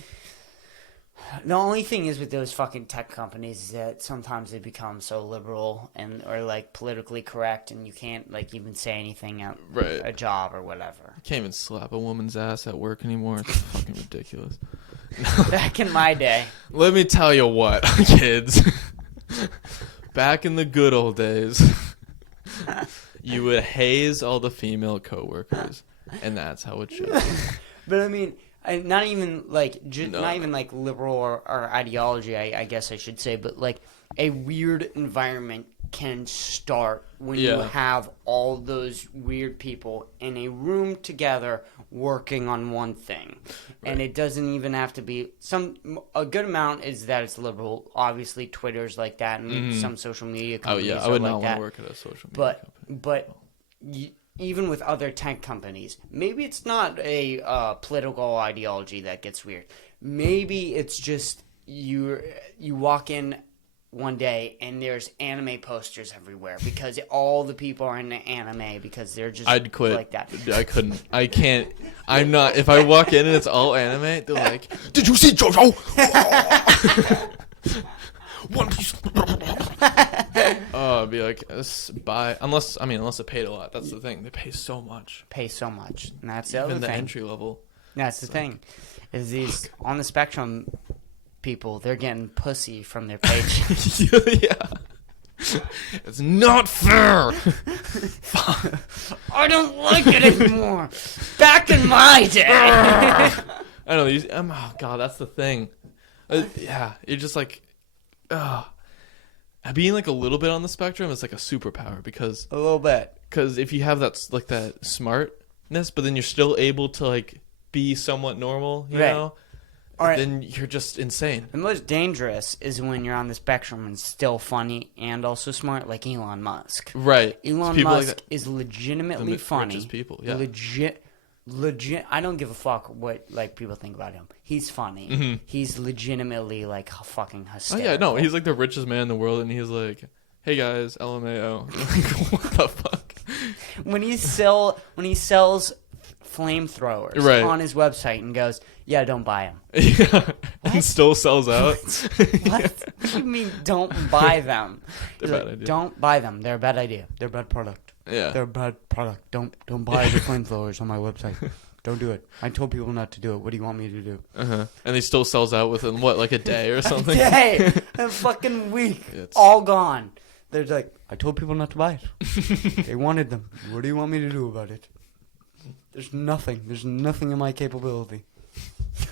the only thing is with those fucking tech companies is that sometimes they become so liberal or like politically correct, and you can't like even say anything at a job or whatever. You can't even slap a woman's ass at work anymore. It's fucking ridiculous. Back in my day. Let me tell you what, kids. Back in the good old days, you would haze all the female coworkers, and that's how it should be. But I mean, not even like not even like liberal or ideology, I guess I should say, but like a weird environment can start when you have all those weird people in a room together working on one thing. Right. And it doesn't even have to be a good amount is that it's liberal. Obviously Twitter's like that, and some social media companies I would like not that. want to work at a social media company. But even with other tech companies, maybe it's not a political ideology that gets weird. Maybe it's just you walk in one day and there's anime posters everywhere because all the people are into anime because they're just I'd quit. Like that. I couldn't. I can't. I'm not. If I walk in and it's all anime, they're like, "Did you see JoJo?" One Piece. I'd be like, buy. Unless it paid a lot. That's the thing. They pay so much. And that's the Even other the thing. entry level. That's the thing. Is these on the spectrum people, they're getting pussy from their page. Yeah. It's not fair. I don't like it anymore. Back in my day. I know. Oh God, that's the thing. Yeah, you're just like, being like a little bit on the spectrum is like a superpower because a little bit. Because if you have that like that smartness, but then you're still able to like be somewhat normal, you know. Then you're just insane. The most dangerous is when you're on the spectrum and still funny and also smart, like Elon Musk. Right. Elon Musk like is legitimately funny. Richest people, yeah. Legit. I don't give a fuck what like people think about him. He's funny. Mm-hmm. He's legitimately like fucking hysterical. Oh yeah, no, he's like the richest man in the world, and he's like, "Hey guys, LMAO." Like, what the fuck? When he sells flamethrowers on his website and goes, "Yeah, don't buy them." Yeah, and still sells out. What? What do you mean don't buy them? They're a bad idea. Don't buy them. They're a bad idea. They're a bad product. Yeah, they're a bad product. Don't buy the flamethrowers on my website. Don't do it. I told people not to do it. What do you want me to do? And he still sells out within what, like a day or something? A day, a fucking week, all gone. They're like, I told people not to buy it. They wanted them. What do you want me to do about it? There's nothing. There's nothing in my capability.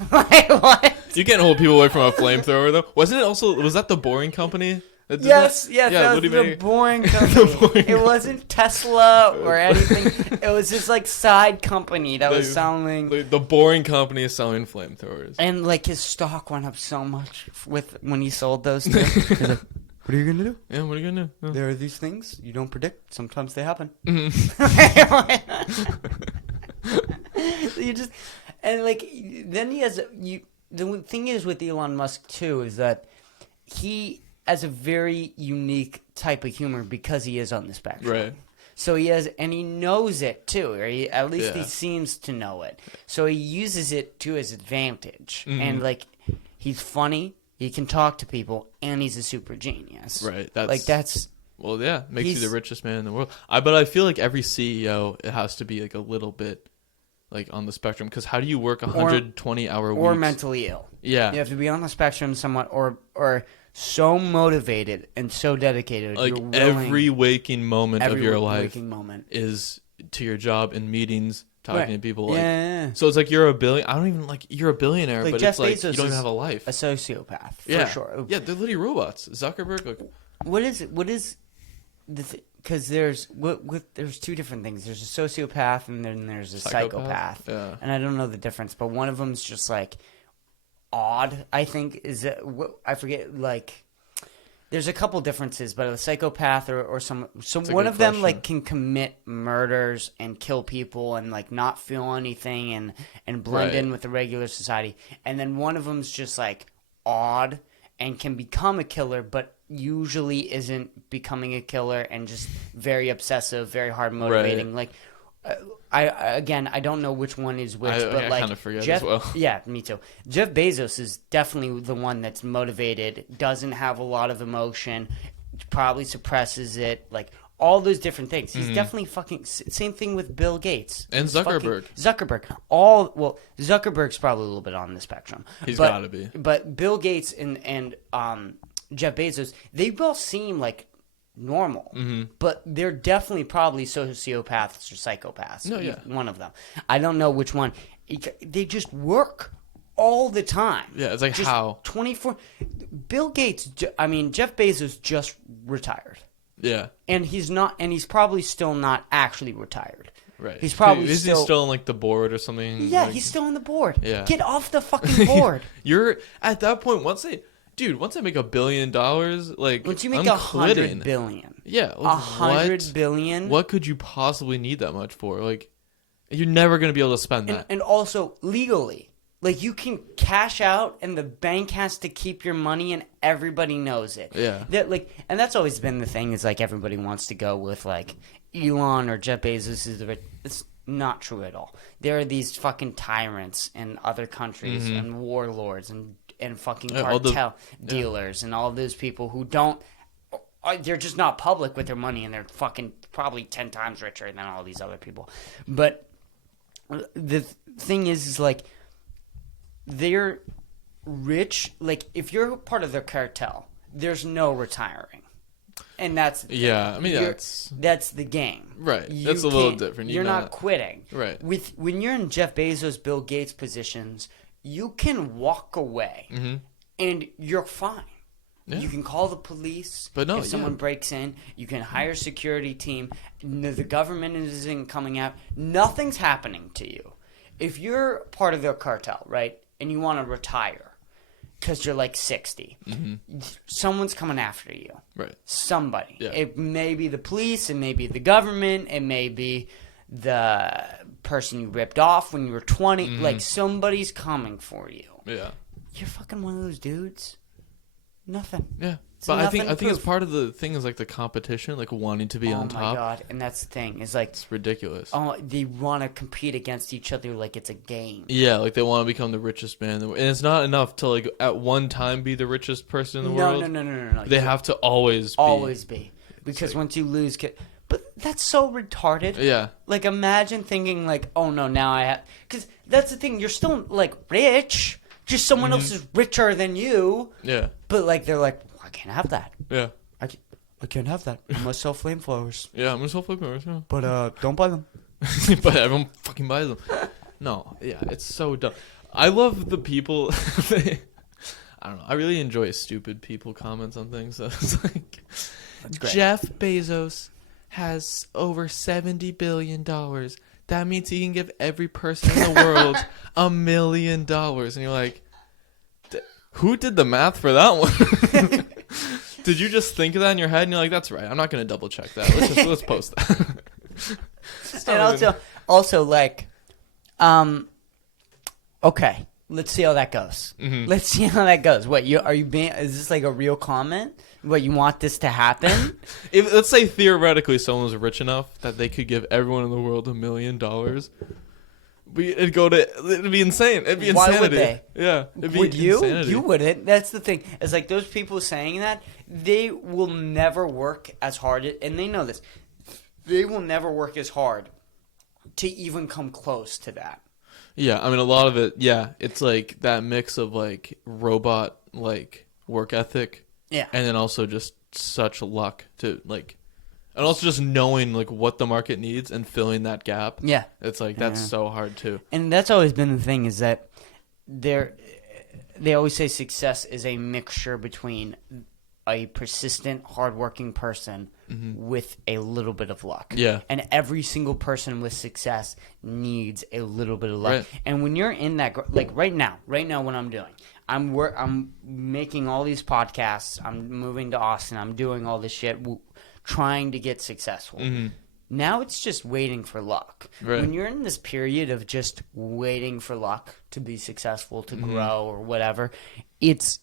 What? You can't hold people away from a flamethrower, though. Was that the Boring Company? Yes, that was the Boring Company. It wasn't Tesla or anything. It was this like side company that was selling. The Boring Company is selling flamethrowers. And like his stock went up so much when he sold those two. He's like, what are you gonna do? Yeah, what are you gonna do? Yeah. There are these things you don't predict. Sometimes they happen. You just and like then he has the thing is with Elon Musk too is that he has a very unique type of humor because he is on the spectrum. Right. So he knows it too, or at least he seems to know it. So he uses it to his advantage, and like he's funny, he can talk to people, and he's a super genius. Right. Well, yeah, makes you the richest man in the world. But I feel like every CEO, it has to be like a little bit like on the spectrum, because how do you work 120-hour weeks? Or mentally ill. Yeah. You have to be on the spectrum somewhat, or so motivated and so dedicated. Like every waking moment of your life moment is to your job in meetings, talking to people. Yeah. So it's like you're a you're a billionaire, like but Jeff it's like Bezos you don't even have a life. A sociopath, for sure. Yeah, they're literally robots. Zuckerberg, like. What is the because there's two different things. There's a sociopath and then there's a psychopath. Yeah. And I don't know the difference, but one of them's just like odd. I think I forget like There's a couple differences, but a psychopath or some. So That's a one good of them question. like can commit murders and kill people and like not feel anything and blend Right. in with the regular society, and then one of them's just like odd and can become a killer, but usually isn't becoming a killer and just very obsessive, very hard motivating. Like, I don't know which one is which, but I like kind of forget Jeff, as well. yeah, me too. Jeff Bezos is definitely the one that's motivated, doesn't have a lot of emotion, probably suppresses it, like all those different things. He's definitely fucking same thing with Bill Gates And He's Zuckerberg. Zuckerberg. Zuckerberg's probably a little bit on the spectrum. He's got to be. But Bill Gates and Jeff Bezos, they both seem like normal, but they're definitely probably sociopaths or psychopaths. No, yeah. One of them. I don't know which one. They just work all the time. Yeah, it's like just how? 24. Bill Gates, Jeff Bezos just retired. Yeah. And he's not, and he's probably still not actually retired. Right. He's probably Is he still on like the board or something? Yeah, like, he's still on the board. Yeah. Get off the fucking board. You're at that point once they make $1 billion, like Once you make I'm 100 quitting. billion. Yeah, like, 100 billion. What could you possibly need that much for? Like, you're never gonna be able to spend that. And also legally, like you can cash out, and the bank has to keep your money, and everybody knows it. Yeah. And that's always been the thing. Is like everybody wants to go with like Elon or Jeff Bezos is the rich. It's not true at all. There are these fucking tyrants in other countries and warlords and fucking cartel dealers and all those people who don't. They're just not public with their money, and they're fucking probably 10 times richer than all these other people. But the thing is like they're rich. Like if you're part of their cartel, there's no retiring, and that's that's the game. Right. You That's a little can't- different. You're not quitting. Right. When you're in Jeff Bezos, Bill Gates positions, you can walk away, and you're fine. Yeah. You can call the police But if someone breaks in. You can hire a security team. The government isn't coming out. Nothing's happening to you. If you're part of their cartel, right, and you want to retire because you're like 60, someone's coming after you. Right. Somebody. Yeah. It may be the police. It may be the government. It may be the person you ripped off when you were 20. Like, somebody's coming for you. Yeah. You're fucking one of those dudes. Nothing. Yeah. It's But I think nothing it's proof. part of the thing is like the competition, like wanting to be on top. Oh my god! And that's the thing. Is like, It's ridiculous. oh, they want to compete against each other like it's a game. Yeah, like they want to become the richest man, and it's not enough to like at one time be the richest person in the world. No. They have to always be because like- once you lose, but that's so retarded. Yeah. Like imagine thinking like, oh no, now I have, because that's the thing. You're still like rich, just someone else is richer than you. Yeah. But like they're like, well, I can't have that. Yeah. I can't have that. I must sell flamethrowers. Yeah, I'm gonna sell flippers. Yeah. But don't buy them. But everyone fucking buys them. No, yeah, it's so dumb. I love the people. I don't know. I really enjoy stupid people comments on things. So it's like, That's great. Jeff Bezos has over $70 billion. That means he can give every person in the world $1 million. And you're like, who did the math for that one? Did you just think of that in your head and you're like, that's right. I'm not going to double check that. Let's post that. And also like, okay, let's see how that goes. Let's see how that goes. What is this like a real comment? What, you want this to happen? If let's say theoretically someone was rich enough that they could give everyone in the world $1 million, it'd be insane. It'd be insanity. Why would they? Yeah. It'd be Would you? insanity. You wouldn't. That's the thing. It's like those people saying that, they will never work as hard, and they know this. They will never work as hard to even come close to that. Yeah, I mean a lot of it, yeah, it's like that mix of like robot like work ethic. Yeah. And then also just such luck to like, and also just knowing like what the market needs and filling that gap. Yeah. It's like that's so hard too. And that's always been the thing, is that they always say success is a mixture between a persistent, hardworking person with a little bit of luck. Yeah. And every single person with success needs a little bit of luck. Right. And when you're in that, like right now, what I'm doing, I'm making all these podcasts. I'm moving to Austin. I'm doing all this shit, trying to get successful. Now it's just waiting for luck. Right. When you're in this period of just waiting for luck to be successful, to grow or whatever, it's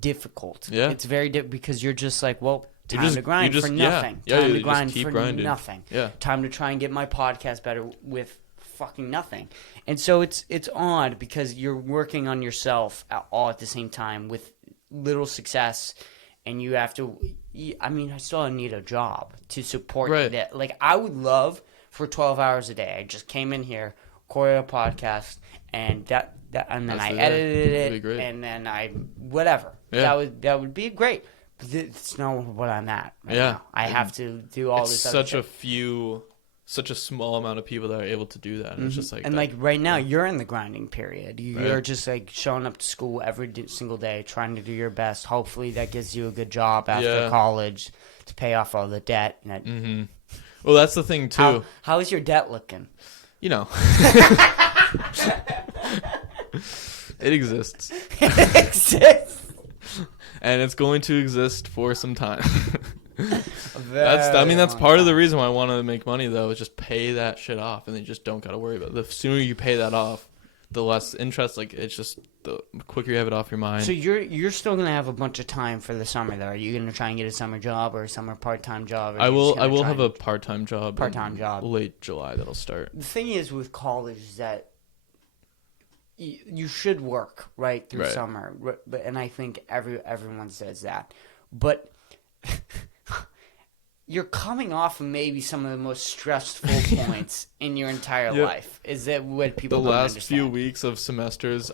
difficult. Yeah. It's very difficult because you're just like, well, time to grind for nothing. Yeah, time you to grind just keep for grinding. nothing. Yeah. Time to try and get my podcast better with fucking nothing. And so it's odd because you're working on yourself all at the same time with little success, and you have to. I mean, I still need a job to support that. Like, I would love for 12 hours a day. I just came in here, recorded a podcast, and and then I edited it, and then I whatever. Yeah. That would be great. But it's not what I'm at right now. I have to do all this other shit. Such a small amount of people that are able to do that. And it's just like, and like right now, you're in the grinding period. You're just like showing up to school every single day, trying to do your best. Hopefully, that gives you a good job after college to pay off all the debt. And well, that's the thing too. How is your debt looking? You know, it exists. It exists. And it's going to exist for some time. That's part of the reason why I want to make money, though, is just pay that shit off, and then you just don't got to worry about it. The sooner you pay that off, the less interest. Like, it's just the quicker you have it off your mind. So you're still gonna have a bunch of time for the summer, though. Are you gonna try and get a summer job or a summer part-time job? I will have a part-time job. Late July that'll start. The thing is with college is that you should work right through summer, and I think everyone says that, but you're coming off of maybe some of the most stressful points in your entire life. Is that what people don't understand? The last few weeks of semesters,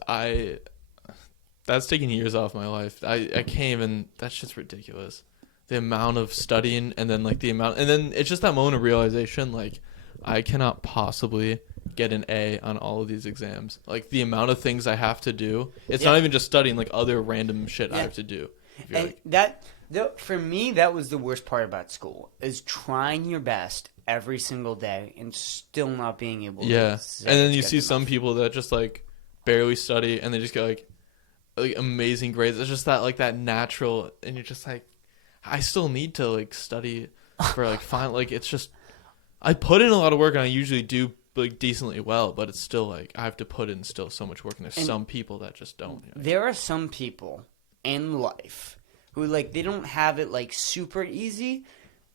that's taking years off my life. I can't even. That's just ridiculous. The amount of studying, and then it's just that moment of realization, like, I cannot possibly get an A on all of these exams. Like, the amount of things I have to do. It's not even just studying, like, other random shit I have to do. And for me, that was the worst part about school, is trying your best every single day and still not being able to. Yeah. And then you see some people that just, like, barely study, and they just get, like amazing grades. It's just that, like, that natural, and you're just like, I still need to, like, study for, like, like, it's just, I put in a lot of work, and I usually do, like, decently well, but it's still, like, I have to put in still so much work, and there's some people that just don't. You know? There are some people in life who, like, they don't have it, like, super easy,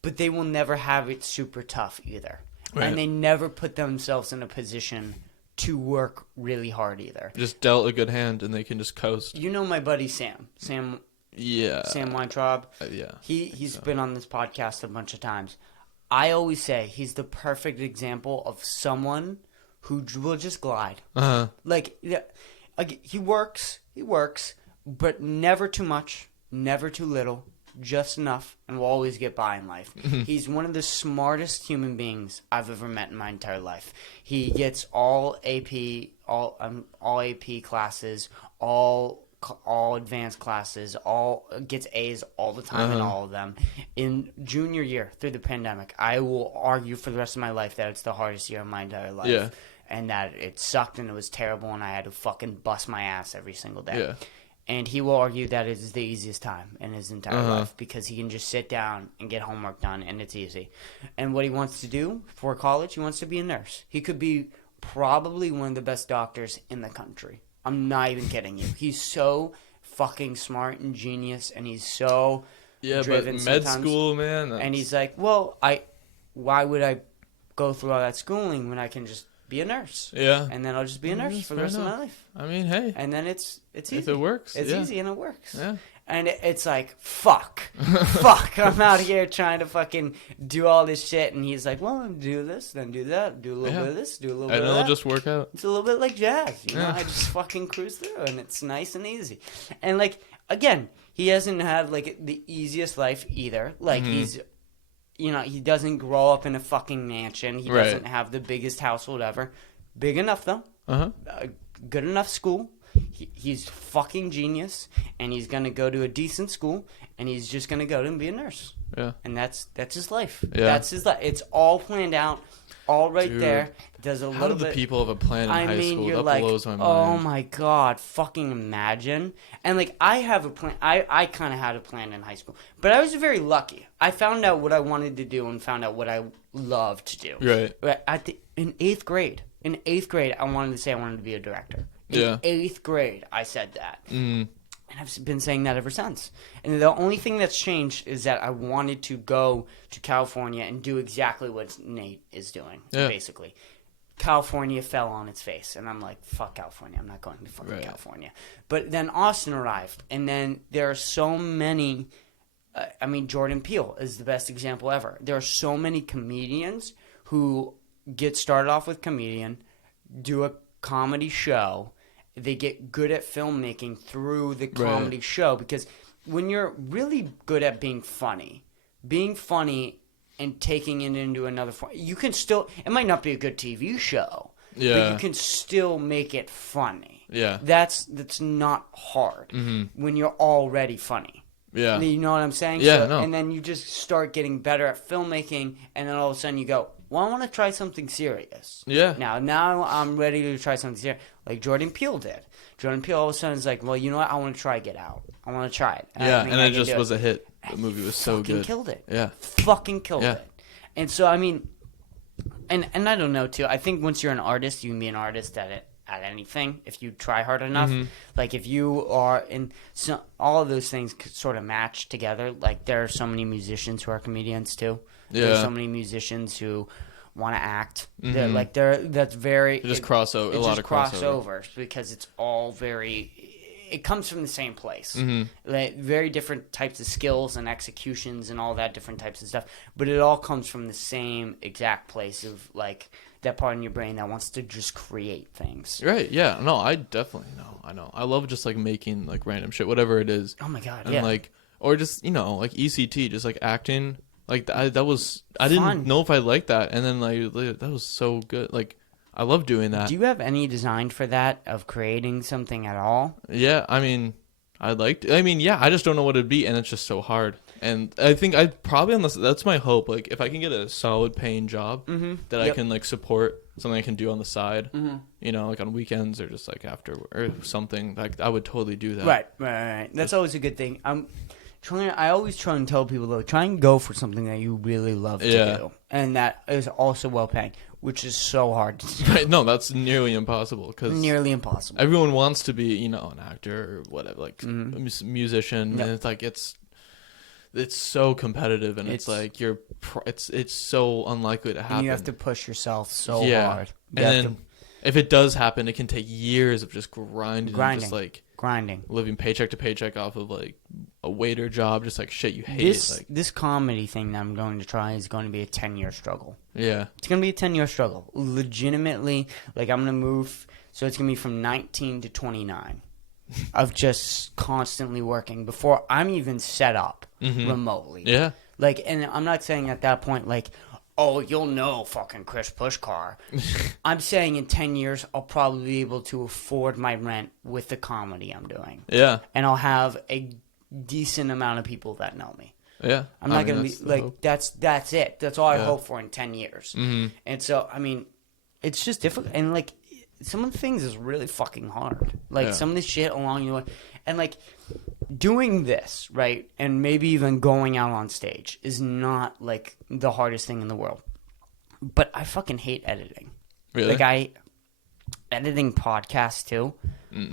but they will never have it super tough either. Right. And they never put themselves in a position to work really hard either. Just dealt a good hand, and they can just coast. You know my buddy Sam Weintraub? Yeah. He's been on this podcast a bunch of times. I always say he's the perfect example of someone who will just glide. Like, he works, but never too much, never too little, just enough, and will always get by in life. He's one of the smartest human beings I've ever met in my entire life. He gets all AP classes, all advanced classes, gets A's all the time in all of them. In junior year, through the pandemic, I will argue for the rest of my life that it's the hardest year of my entire life. Yeah. And that it sucked and it was terrible and I had to fucking bust my ass every single day. Yeah. And he will argue that it is the easiest time in his entire life because he can just sit down and get homework done and it's easy. And what he wants to do for college, he wants to be a nurse. He could be probably one of the best doctors in the country. I'm not even kidding you. He's so fucking smart and genius, and he's so driven but med sometimes. School, man. And he's like, well, why would I go through all that schooling when I can just be a nurse? Yeah. And then I'll just be a nurse for the rest of my life. I mean, hey. And then it's easy. If it works. It's easy and it works. Yeah. And it's like, fuck. I'm out here trying to fucking do all this shit. And he's like, well, do this, then do that, do a little bit of this, do a little bit of that. And it'll just work out. It's a little bit like jazz, you know? I just fucking cruise through, and it's nice and easy. And, like, again, he hasn't had, like, the easiest life either. Like, he's, you know, he doesn't grow up in a fucking mansion. He doesn't have the biggest household ever. Big enough, though. Good enough school. He's fucking genius, and he's going to go to a decent school, and he's just going to go to and be a nurse. Yeah. And that's his life. Yeah. That's his life. It's all planned out, all right Dude, there. Does a how little do the bit. people have a plan in high school? You're That like, blows my mind. oh my god, fucking imagine. And like, I have a plan. I kind of had a plan in high school, but I was very lucky. I found out what I wanted to do and found out what I loved to do. Right. But in 8th grade, I wanted to say I wanted to be a director. In 8th grade, I said that. And I've been saying that ever since. And the only thing that's changed is that I wanted to go to California and do exactly what Nate is doing, basically. California fell on its face, and I'm like, fuck California. I'm not going to fucking California. But then Austin arrived, and then there are so many... Jordan Peele is the best example ever. There are so many comedians who get started off with comedian, do a comedy show... They get good at filmmaking through the comedy show, because when you're really good at being funny and taking it into another form, you can still, it might not be a good TV show, but you can still make it funny. Yeah. That's not hard when you're already funny. Yeah. You know what I'm saying? Yeah, so, no. And then you just start getting better at filmmaking, and then all of a sudden you go, well, I want to try something serious. Yeah. Now I'm ready to try something serious, like Jordan Peele did. Jordan Peele all of a sudden is like, well, you know what? I want to try Get Out. I want to try it. And it just was a hit. The movie was so good. Killed it. Yeah. Fucking killed it. And so, I mean, and I don't know, too. I think once you're an artist, you can be an artist at anything if you try hard enough. Like, if you are in... So, all of those things could sort of match together. Like, there are so many musicians who are comedians, too. Yeah. There's so many musicians who want to act. That's very... Just crossover. A lot of crossovers because it's all very... It comes from the same place. Like, very different types of skills and executions and all that different types of stuff. But it all comes from the same exact place of, like, that part in your brain that wants to just create things. Right, yeah. No, I definitely know. I know. I love just, like, making, like, random shit, whatever it is. Oh, my God, and, like... Or just, you know, like, ECT, just, like, acting... Like, that was... I didn't know if I liked that. And then, like, that was so good. Like, I love doing that. Do you have any design for that, of creating something at all? Yeah, I mean, I just don't know what it'd be. And it's just so hard. And I think I'd probably... That's my hope. Like, if I can get a solid paying job that I can, like, support something I can do on the side, you know, like on weekends or just, like, after or something, like, I would totally do that. Right. That's always a good thing. I always try and tell people, though, try and go for something that you really love to do. And that is also well-paying, which is so hard to do. Right, no, that's nearly impossible. Nearly impossible. Everyone wants to be, you know, an actor or whatever, like a musician. And it's like, it's so competitive, and it's like, it's so unlikely to happen. And you have to push yourself so hard. And then if it does happen, it can take years of just grinding. And just, like... Grinding. Living paycheck to paycheck off of, like, a waiter job, just, like, shit you hate. This comedy thing that I'm going to try is going to be a 10-year struggle. Yeah. It's going to be a 10-year struggle. Legitimately, like, I'm going to move, so it's going to be from 19 to 29 of just constantly working before I'm even set up remotely. Yeah. Like, and I'm not saying at that point, like, oh, you'll know fucking Chris Pushkar. I'm saying in 10 years, I'll probably be able to afford my rent with the comedy I'm doing. Yeah. And I'll have a decent amount of people that know me. Yeah. I'm not going to be, like, that's it. That's all I hope for in 10 years. And so, I mean, it's just difficult. And, like, some of the things is really fucking hard. Like, some of the shit along the way. And, like... Doing this, right, and maybe even going out on stage is not, like, the hardest thing in the world. But I fucking hate editing. Really? Like, editing podcasts, too.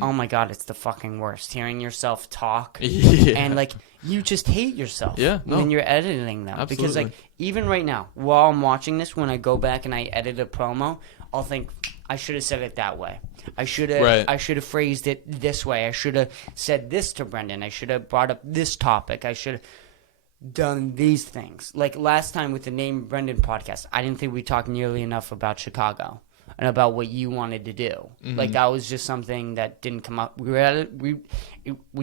Oh, my God, it's the fucking worst. Hearing yourself talk. And, like, you just hate yourself when you're editing them. Absolutely. Because, like, even right now, while I'm watching this, when I go back and I edit a promo, I'll think, I should have said it that way. I should have phrased it this way. I should have said this to Brendan. I should have brought up this topic. I should have done these things. Like last time with the Name Brendan podcast, I didn't think we talked nearly enough about Chicago and about what you wanted to do. Like that was just something that didn't come up. We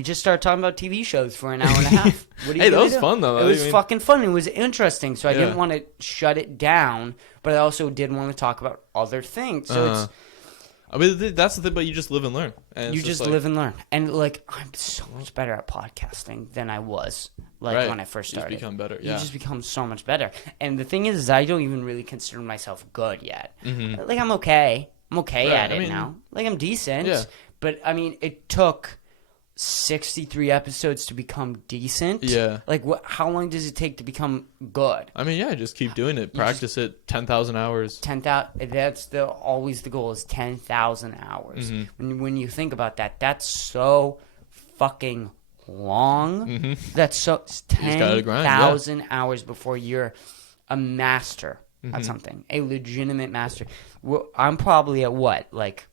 just started talking about TV shows for an hour and a half. What Hey, that was fun though. It was fucking fun. It was interesting. So I didn't want to shut it down, but I also did want to talk about other things. So it's I mean, that's the thing, but you just live and learn. And you just live and learn. And, like, I'm so much better at podcasting than I was, like, when I first started. You just become better, You just become so much better. And the thing is I don't even really consider myself good yet. Mm-hmm. Like, I'm okay. I'm okay at it now. Like, I'm decent. Yeah. But, I mean, it took 63 episodes to become decent. Yeah. Like, how long does it take to become good? I mean, yeah, just keep doing it. Practice it 10,000 hours. 10,000. That's always the goal is 10,000 hours. Mm-hmm. When you think about that, that's so fucking long. Mm-hmm. That's so 10,000 hours before you're a master at something, a legitimate master. Well, I'm probably at what, like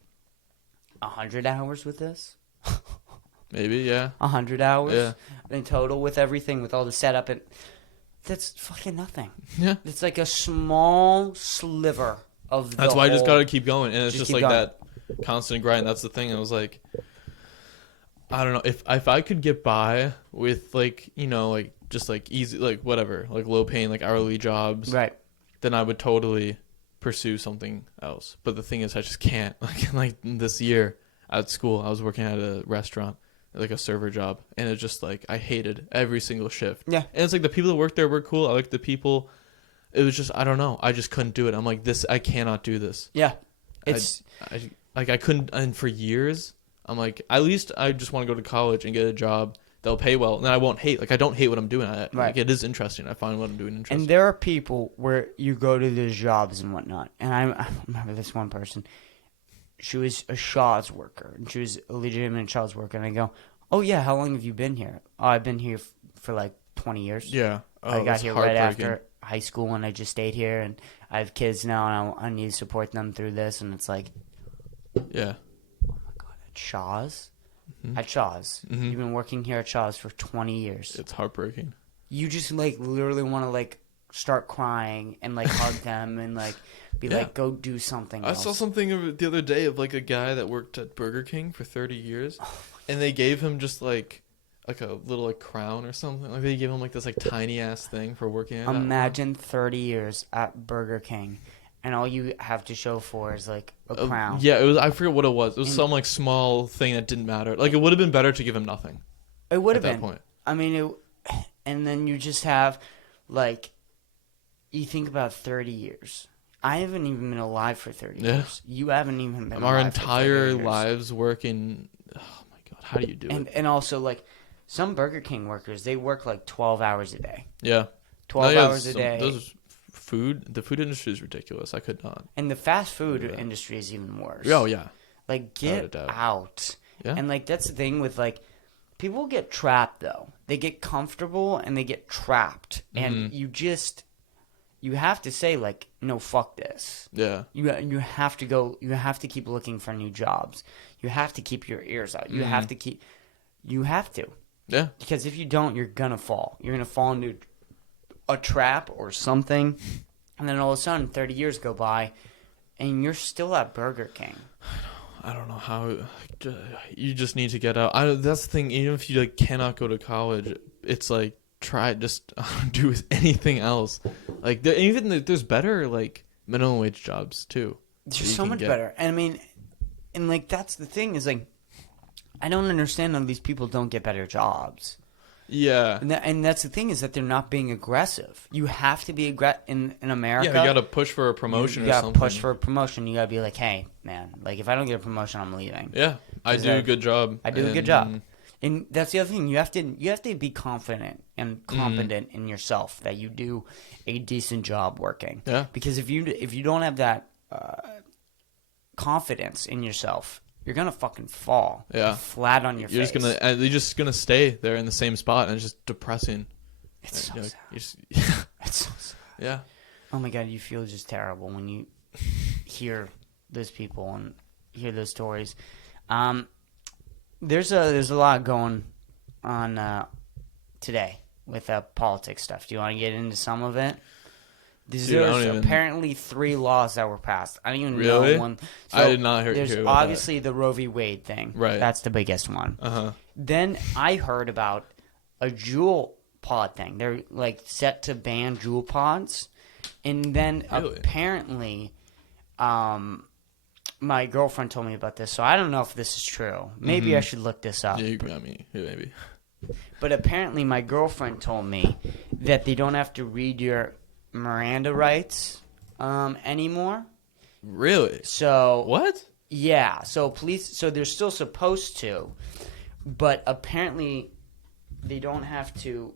100 hours with this? Maybe, yeah. 100 hours? Yeah. In total with everything, with all the setup. And that's fucking nothing. Yeah. It's like a small sliver of the That's why I just whole- got to keep going. And it's just like going. that constant grind. That's the thing. I was like, I don't know. If I could get by with, like, you know, like, just, like, easy, like, whatever, like, low paying, like, hourly jobs. Right. Then I would totally pursue something else. But the thing is, I just can't. Like this year at school, I was working at a restaurant, like a server job, and it's just like I hated every single shift. Yeah. And it's like the people that work there were cool. I liked the people. It was just, I don't know. I just couldn't do it. I'm like, I cannot do this. Yeah. It's I couldn't. And for years, I'm like, at least I just want to go to college and get a job. They'll pay well, and I won't hate. Like, I don't hate what I'm doing. Like, it is interesting. I find what I'm doing interesting. And there are people where you go to these jobs and whatnot. And I remember this one person. She was a Shaw's worker, and she was a legitimate Shaw's worker. And I go, "Oh yeah, how long have you been here?" "Oh, I've been here for like 20 years." Yeah. I got here right after high school, and I just stayed here. And I have kids now, and I need to support them through this. And it's like, yeah. oh my god, at Shaw's. At Shaw's. You've been working here at Shaw's for 20 years. It's heartbreaking. You just, like, literally want to, like, start crying and, like, hug them and, like, be like, go do something else. I saw something of it the other day of, like, a guy that worked at Burger King for 30 years. And they gave him just, like a little, like, crown or something. Like, they gave him, like, this, like, tiny-ass thing for working at Imagine 30 years at Burger King. And all you have to show for is, like, a crown. Yeah, it was. I forget what it was. It was some, like, small thing that didn't matter. Like, it would have been better to give him nothing. It would have been. At that point. I mean, and then you just have, like, you think about 30 years. I haven't even been alive for 30 years. You haven't even been Our alive for 30 entire years. lives working. Oh, my God. How do you do it? And also, like, some Burger King workers, they work, like, 12 hours a day. Yeah. 12 hours a day. The food industry is ridiculous. I could not. And the fast food industry is even worse. Oh, yeah. Like, get out. Yeah. And, like, that's the thing with, like, people get trapped, though. They get comfortable and they get trapped. And you have to say, like, no, fuck this. Yeah. You have to go, you have to keep looking for new jobs. You have to keep your ears out. You have to. Yeah. Because if you don't, you're going to fall. You're going to fall into a trap or something. And then all of a sudden, 30 years go by, and you're still at Burger King. I don't know how. You just need to get out. That's the thing. Even if you, like, cannot go to college, it's like, try just do anything else. Like, there's better, like, minimum wage jobs too. There's so much better. And I mean, and, like, that's the thing is, like, I don't understand how these people don't get better jobs. Yeah. And that's the thing is that they're not being aggressive. You have to be aggressive in America. Yeah, you got to push for a promotion or something. You got to push for a promotion. You got to be like, hey, man, like, if I don't get a promotion, I'm leaving. Yeah, I do a good job. I do a good job. And that's the other thing. You have to be confident and competent in yourself that you do a decent job working. Yeah. Because if you don't have that confidence in yourself, you're gonna fucking fall. Yeah. Flat on your face. You're just gonna stay there in the same spot, and it's just depressing. It's so sad. It's so sad. Yeah. Oh my god, you feel just terrible when you hear those people and hear those stories. There's a lot going on today with politics stuff. Do you want to get into some of it? There's apparently 3 laws that were passed. I don't even know one. So I did not hear There's about obviously the Roe v. Wade thing. Right. That's the biggest one. Uh-huh. Then I heard about a jewel pod thing. They're, like, set to ban jewel pods. And then apparently my girlfriend told me about this, so I don't know if this is true. Maybe I should look this up. Yeah, you got me. Yeah, maybe. But apparently my girlfriend told me that they don't have to read your Miranda rights anymore. Really? So what? Yeah. So they're still supposed to, but apparently they don't have to.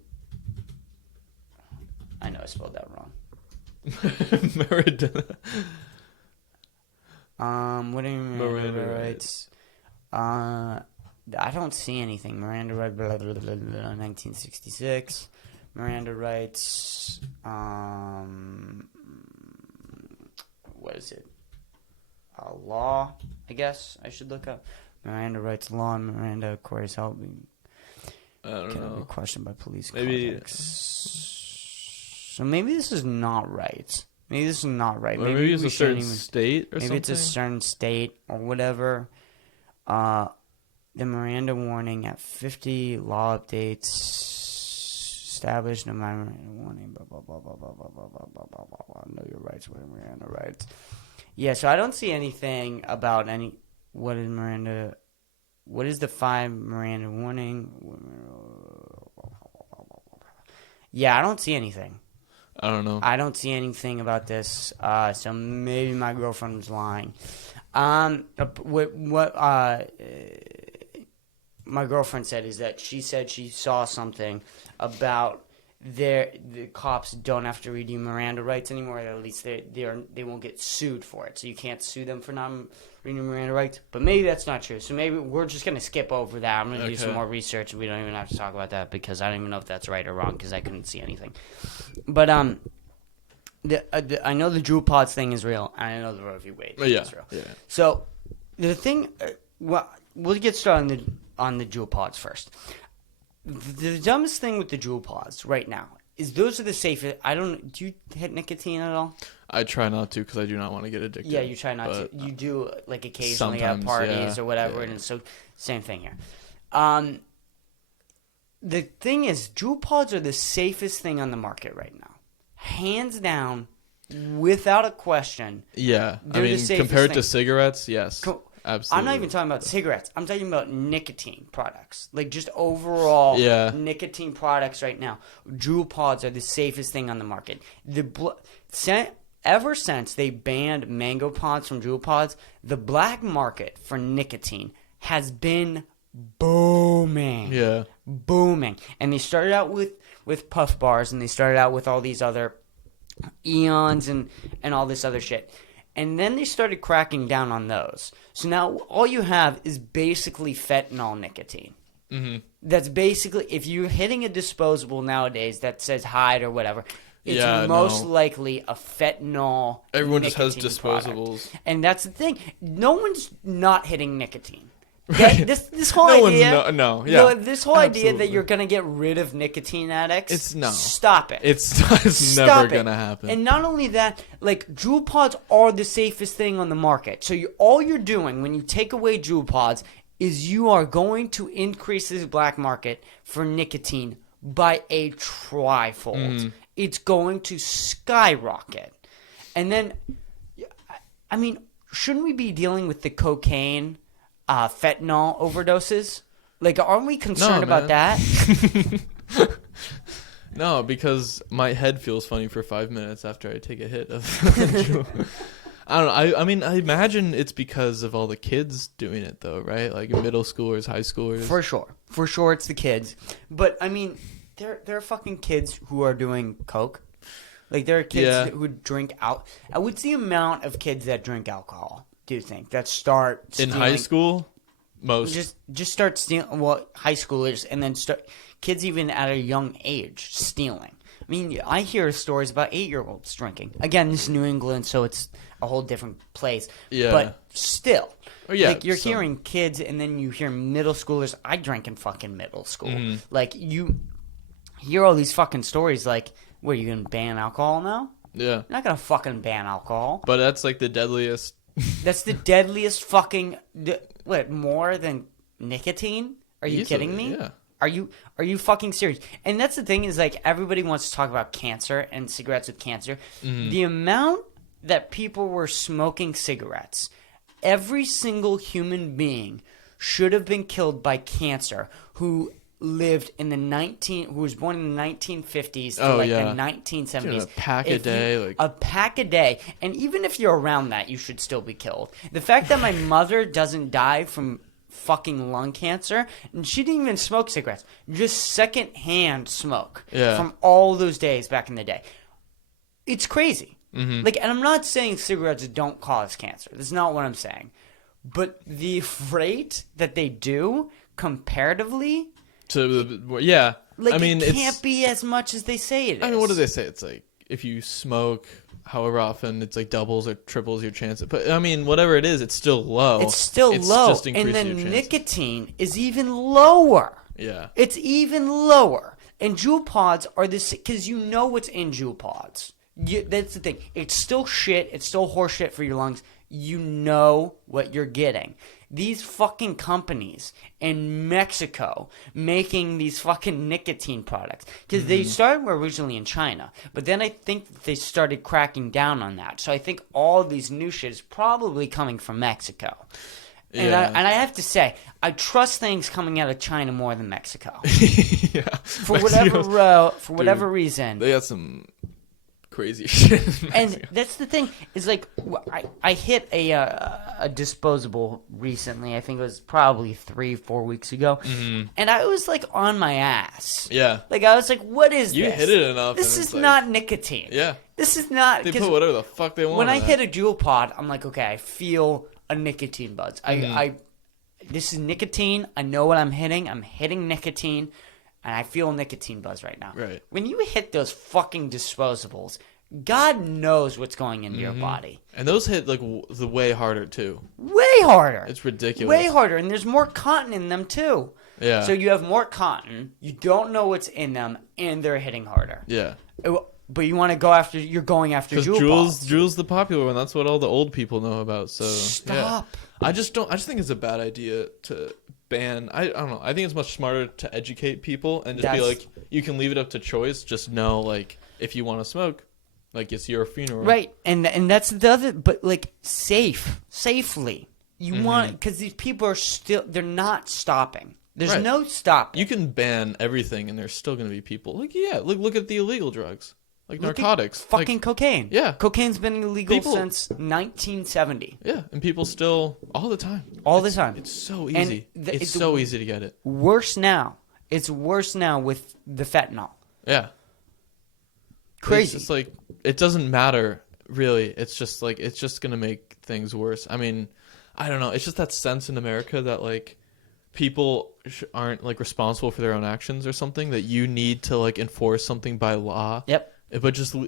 I know I spelled that wrong. Miranda. What do you mean Miranda rights? I don't see anything. Miranda rights, 1966. Miranda rights. What is it? Law, I guess I should look up. Miranda rights law and Miranda acquires help. I don't know. Be questioned by police. Maybe. So maybe this is not right. Maybe this is not right. Or maybe it's a certain state or something. Maybe it's a certain state or whatever. The Miranda warning at 50 law updates established. No Miranda warning. Blah blah blah blah blah blah blah blah blah blah blah. Know your rights. What are Miranda rights? Yeah. So I don't see anything about any. What is Miranda? What is the 5 Miranda warning? Yeah, I don't see anything. I don't know. I don't see anything about this. So maybe my girlfriend was lying. What my girlfriend said is that she said she saw something about the cops don't have to read you Miranda rights anymore. Or at least they won't get sued for it. So you can't sue them for not reading Miranda rights. But maybe that's not true. So maybe we're just gonna skip over that. I'm gonna do some more research. We don't even have to talk about that because I don't even know if that's right or wrong because I couldn't see anything. But I know the Drew Pods thing is real, and I know the Roe v. Wade thing is real. Yeah. So the thing, well, we'll get started on the Juul Pods first. The dumbest thing with the Juul Pods right now is those are the safest. Do you hit nicotine at all? I try not to because I do not want to get addicted. Yeah, you try not to. You do like occasionally at parties or whatever, and so same thing here. The thing is, Juul Pods are the safest thing on the market right now, hands down, without a question. Yeah, I mean, compared to cigarettes, yes. Absolutely. I'm not even talking about cigarettes. I'm talking about nicotine products. Like, just overall nicotine products right now. Juul Pods are the safest thing on the market. Ever since they banned Mango Pods from Juul Pods, the black market for nicotine has been booming. Yeah. Booming. And they started out with puff bars, and they started out with all these other eons and all this other shit. And then they started cracking down on those. So now all you have is basically fentanyl nicotine. Mm-hmm. That's basically, if you're hitting a disposable nowadays that says Hyde or whatever, it's most likely a fentanyl. Everyone just has disposables. Product. And that's the thing. No one's not hitting nicotine. Okay? This whole idea, this whole idea that you're gonna get rid of nicotine addicts, stop it. It's never gonna happen. And not only that, like Juul Pods are the safest thing on the market. So all you're doing when you take away Juul Pods is you are going to increase this black market for nicotine by a trifold. Mm. It's going to skyrocket. And then, I mean, shouldn't we be dealing with the cocaine? Fentanyl overdoses? Like, aren't we concerned about that? No, because my head feels funny for 5 minutes after I take a hit of I don't know. I mean, I imagine it's because of all the kids doing it, though, right? Like middle schoolers, high schoolers. For sure, it's the kids. But I mean, there are fucking kids who are doing coke. Like, there are kids who drink out. What's the amount of kids that drink alcohol? Do you think that start stealing? In high school? Most just start stealing. Well, high schoolers, and then start kids even at a young age stealing. I mean, I hear stories about 8-year-olds drinking. Again, this is New England, so it's a whole different place. Yeah, but still, like you're hearing kids, and then you hear middle schoolers. I drank in fucking middle school. Mm-hmm. Like, you hear all these fucking stories. Like, what, are you gonna ban alcohol now? Yeah, you're not gonna fucking ban alcohol. But that's like the deadliest. That's the deadliest fucking... What, more than nicotine? Are you kidding me? Yeah. Are you fucking serious? And that's the thing is, like, everybody wants to talk about cancer and cigarettes with cancer. Mm-hmm. The amount that people were smoking cigarettes every single human being should have been killed by cancer who lived in who was born in the 1950s to the 1970s. A pack a day. A pack a day. And even if you're around that, you should still be killed. The fact that my mother doesn't die from fucking lung cancer, and she didn't even smoke cigarettes, just secondhand smoke from all those days back in the day. It's crazy. And I'm not saying cigarettes don't cause cancer. That's not what I'm saying. But the rate that they do comparatively it can't be as much as they say it is. I mean, what do they say? It's like if you smoke however often, it's like doubles or triples your chance. But I mean, whatever it is, it's still low. It's still low. Just and then nicotine is even lower. Yeah. It's even lower. And Juul pods are this because you know what's in Juul pods. That's the thing. It's still shit. It's still horse shit for your lungs. You know what you're getting. These fucking companies in Mexico making these fucking nicotine products. Because they started originally in China. But then I think they started cracking down on that. So I think all these new shit is probably coming from Mexico. And, I have to say, I trust things coming out of China more than Mexico. For whatever reason. They got some crazy shit. And that's the thing is like I hit a disposable recently. I think it was probably 3-4 weeks ago, and I was like on my ass. Yeah, like I was like, "What is this? You hit it enough. This is not nicotine. Yeah, this is not." They put whatever the fuck they want. When I hit a Juul pod, I'm like, okay, I feel a nicotine buzz. This is nicotine. I know what I'm hitting. I'm hitting nicotine. And I feel nicotine buzz right now. Right. When you hit those fucking disposables, God knows what's going into your body. And those hit like the way harder too. Way harder. It's ridiculous. Way harder, and there's more cotton in them too. Yeah. So you have more cotton. You don't know what's in them, and they're hitting harder. Yeah. But you want to go after. You're going after Juul pods. Juul's the popular one. That's what all the old people know about. So stop. Yeah. I just think it's a bad idea to ban. I don't know. I think it's much smarter to educate people and just be like, you can leave it up to choice. Just know, like, if you want to smoke, like, it's your funeral. Right, and that's the other. But like, safely. You want, because these people are they're not stopping. There's no stopping. You can ban everything, and there's still going to be people. Like, look at the illegal drugs. Like narcotics. Fucking cocaine. Yeah. Cocaine's been illegal since 1970. Yeah, and people still, all the time. All the time. It's so easy. It's so easy to get it. Worse now. It's worse now with the fentanyl. Yeah. Crazy. It's just like, it doesn't matter, really. It's just like, it's just going to make things worse. I mean, I don't know. It's just that sense in America that, like, people aren't, like, responsible for their own actions or something, that you need to, like, enforce something by law. Yep. But just I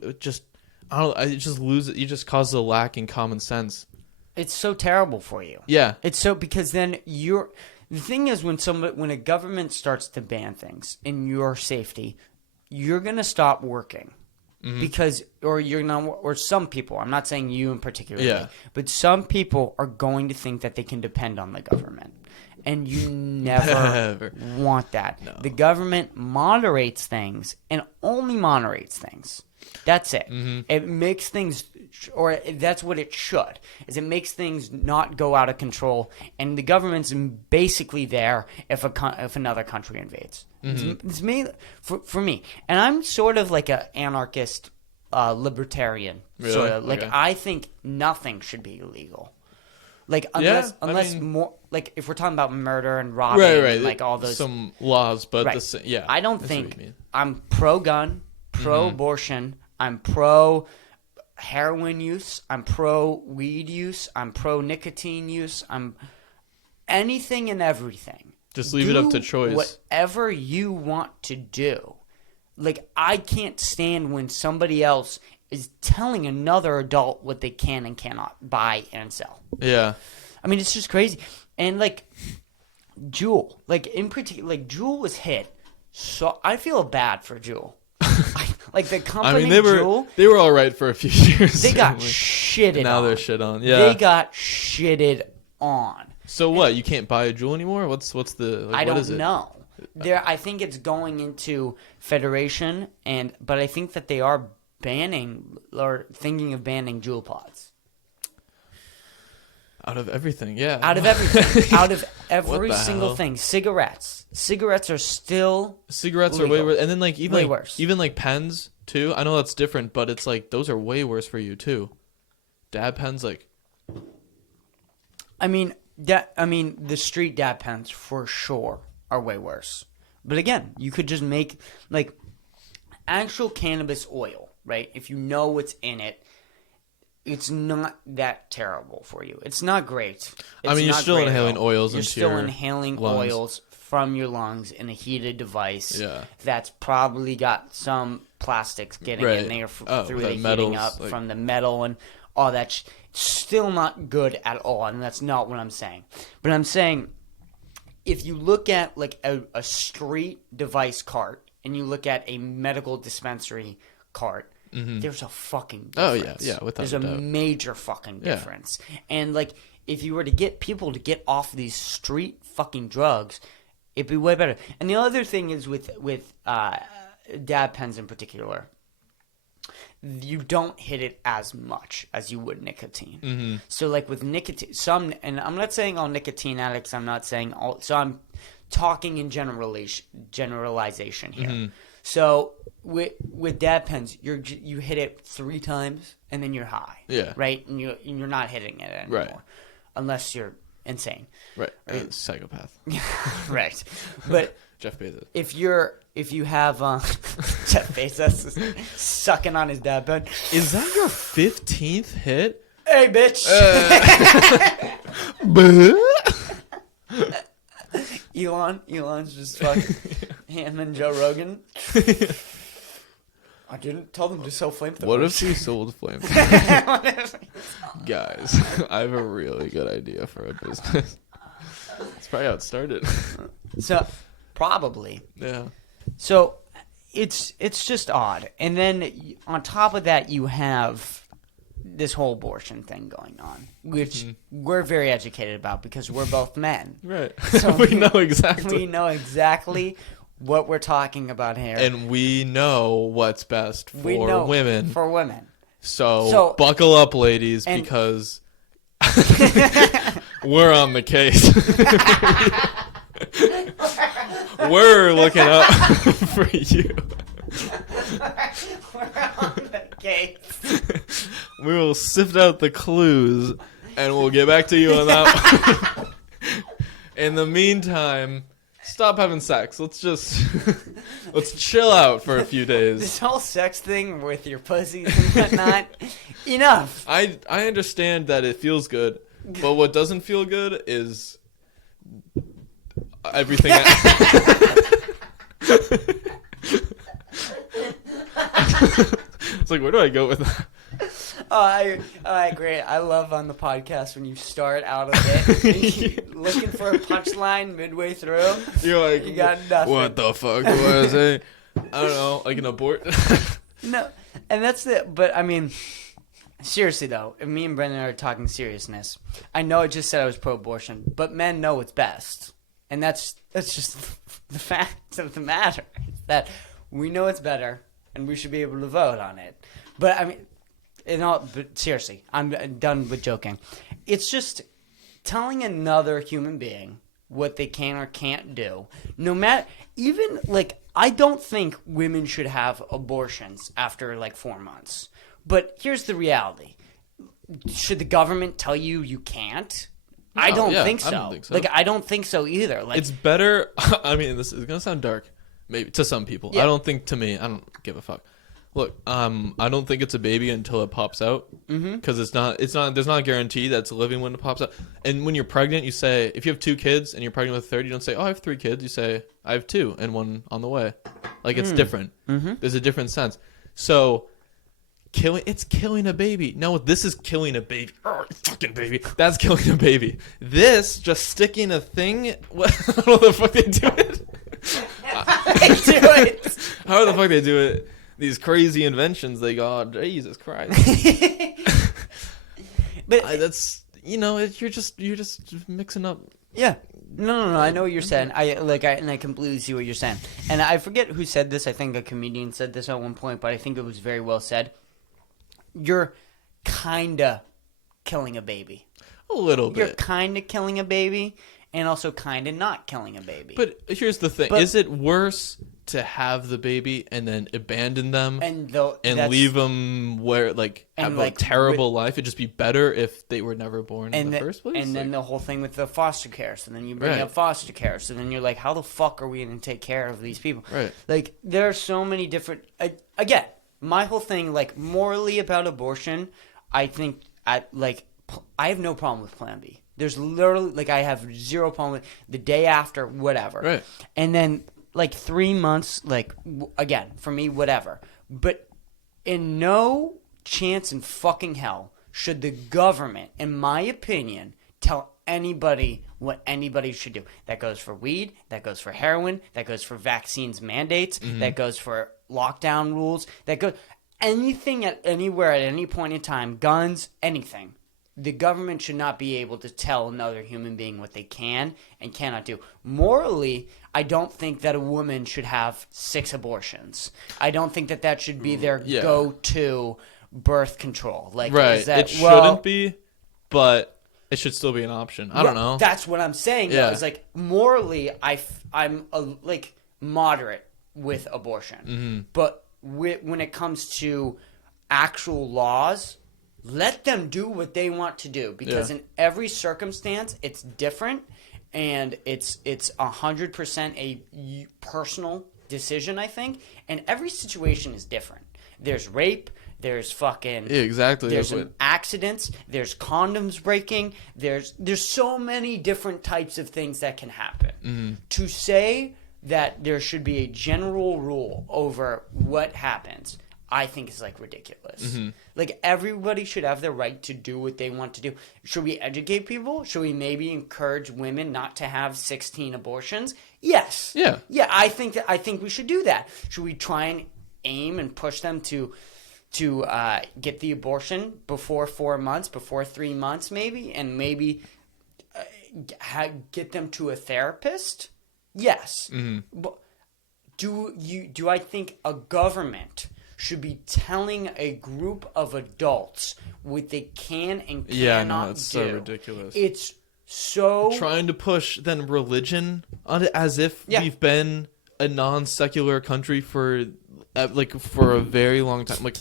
don't know, it just loses. You just cause a lack in common sense. It's so terrible for you. Yeah. It's so, because then the thing is, when a government starts to ban things in your safety, you're gonna stop working. Because, or some people, I'm not saying you in particular, but some people are going to think that they can depend on the government. And you never want that. No. The government moderates things and only moderates things. That's it. It makes things, or that's what it should, is it makes things not go out of control. And the government's basically there if another country invades. It's me, for me. And I'm sort of like an anarchist, libertarian. Really? Sort of. Like, okay. I think nothing should be illegal. Like, unless more, like, if we're talking about murder and robbing, and, like, all those some laws, but I don't think I'm pro-gun, pro-abortion, I'm pro-heroin use, I'm pro-weed use, I'm pro-nicotine use, I'm anything and everything. Just leave it up to choice. Whatever you want to do. Like, I can't stand when somebody else is telling another adult what they can and cannot buy and sell. Yeah. I mean, it's just crazy. And, like, Juul, like, in particular, like, Juul was hit. So I feel bad for Juul. Like, the company, Juul, they were all right for a few years. They got shitted on. Now they're shit on. Yeah. They got shitted on. So what? You can't buy a Juul anymore? What's the? Like, I what don't is it? know. I think it's going into Federation, but I think that they are banning or thinking of banning Juul pods. Out of everything, yeah. Out of everything. Out of every What the single hell? thing. Cigarettes are still Cigarettes are legal. way worse. And then like Way worse. even like pens too. I know that's different, but it's like those are way worse for you too. Dab pens, like. I mean, the street dab pens for sure are way worse. But again, you could just make like actual cannabis oil, right? If you know what's in it, it's not that terrible for you. It's not great. I mean, you're still inhaling oils You're into still your inhaling lungs. oils from your lungs in a heated device. Yeah. That's probably got some plastics getting in there through the heating up from the metal and all that. Still not good at all, and that's not what I'm saying. But I'm saying if you look at like a street device cart and you look at a medical dispensary cart, there's a fucking difference. Oh, yeah, without There's a a doubt. major fucking difference. And like if you were to get people to get off these street fucking drugs, it'd be way better. And the other thing is with dab pens in particular, you don't hit it as much as you would nicotine. So like with nicotine, and I'm not saying all nicotine addicts, I'm not saying all, so I'm talking in generalization here. So with dab pens, you hit it 3 times and then you're high. Yeah. Right? And you're not hitting it anymore. Right. Unless you're insane. Right. Psychopath. Right. But Jeff Bezos. if you have Jeff Bezos is sucking on his dab pen. Is that your 15th hit? Hey, bitch. Elon's just fucking him and Joe Rogan. I didn't tell them to sell flamethrowers. What if we sold flamethrowers? Guys, I have a really good idea for a business. That's probably how it started. So, probably. Yeah. So, it's just odd. And then on top of that, you have this whole abortion thing going on, which we're very educated about because we're both men. Right. So we know exactly. We know exactly what we're talking about here. And we know what's best for women. For women. So buckle up, ladies, because we're on the case. We're looking up for you. We're on the case. We will sift out the clues, and we'll get back to you on that one. In the meantime, stop having sex. Let's chill out for a few days. This whole sex thing with your pussies and whatnot, enough. I understand that it feels good, but what doesn't feel good is everything. It's like, where do I go with that? I agree. I love on the podcast when you start out of it and you're looking for a punchline midway through. You're like, you got nothing. What the fuck do I say? I don't know, like an abort. No, and that's it. But I mean, seriously though, if me and Brendan are talking seriousness, I know I just said I was pro-abortion, but men know what's best, and that's just the fact of the matter. That we know it's better, and we should be able to vote on it. But I mean. But seriously, I'm done with joking. It's just telling another human being what they can or can't do. No matter, even like, I don't think women should have abortions after like 4 months. But here's the reality: should the government tell you you can't? No, I don't think so. I don't think so. Like, I don't think so either. Like, it's better. I mean, this is gonna sound dark, maybe to some people. Yeah. I don't think to me. I don't give a fuck. Look, I don't think it's a baby until it pops out, because it's not. There's not a guarantee that it's living when it pops out. And when you're pregnant, you say, if you have 2 kids and you're pregnant with a third, you don't say, oh, I have 3 kids. You say, I have 2 and 1 on the way. Like, it's different. There's a different sense. So, it's killing a baby. No, this is killing a baby. Oh, fucking baby. That's killing a baby. This, just sticking a thing. What? I don't know the fuck they do it. they do it. How the fuck they do it? These crazy inventions they got. Oh, Jesus Christ. But that's, you're just mixing up. Yeah. No. I know what you're saying. I completely see what you're saying. And I forget who said this. I think a comedian said this at one point, but I think it was very well said. You're kinda killing a baby. A little bit. You're kind of killing a baby and also kind of not killing a baby. But here's the thing. Is it worse to have the baby and then abandon them and leave them where, like, have a terrible life? It'd just be better if they were never born in the first place? And then the whole thing with the foster care. So then you bring up foster care. So then you're like, how the fuck are we going to take care of these people? Right. Like, there are so many different... again, my whole thing, like, morally about abortion, I think, I have no problem with Plan B. There's literally, like, I have zero problem with the day after, whatever. Right. And then, like, 3 months, like, again, for me, whatever. But in no chance in fucking hell should the government, in my opinion, tell anybody what anybody should do. That goes for weed, that goes for heroin, that goes for vaccines mandates, that goes for lockdown rules, that goes anything at anywhere at any point in time, guns, anything. The government should not be able to tell another human being what they can and cannot do. Morally, I don't think that a woman should have 6 abortions. I don't think that that should be their go-to birth control. Like, right. Is that, it shouldn't be, but it should still be an option. I don't know. That's what I'm saying. Yeah. It's like, morally, I'm like moderate with abortion. But when it comes to actual laws, let them do what they want to do, because in every circumstance it's different, and it's 100% a personal decision, I think, and every situation is different. There's rape, there's fucking there's accidents, there's condoms breaking, there's so many different types of things that can happen. To say that there should be a general rule over what happens, I think is, like, ridiculous. Like, everybody should have the right to do what they want to do. Should we educate people? Should we maybe encourage women not to have 16 abortions? Yes. Yeah. Yeah, I think we should do that. Should we try and aim and push them to get the abortion before 4 months, before 3 months, maybe, and maybe get them to a therapist? Yes. But do I think a government should be telling a group of adults what they can and cannot that's do? so ridiculous. It's so... Trying to push then religion on it as if we've been a non-secular country for a very long time. Like,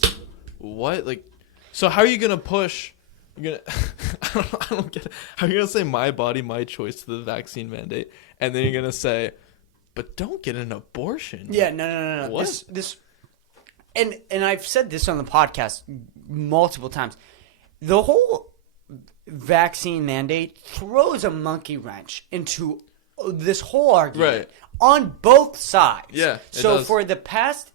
what? Like, so how are you gonna push? You're gonna I don't get it. How are you gonna say my body, my choice to the vaccine mandate, and then you're gonna say, but don't get an abortion? Yeah, no. What? This and I've said this on the podcast multiple times. The whole vaccine mandate throws a monkey wrench into this whole argument on both sides. Yeah. So for the past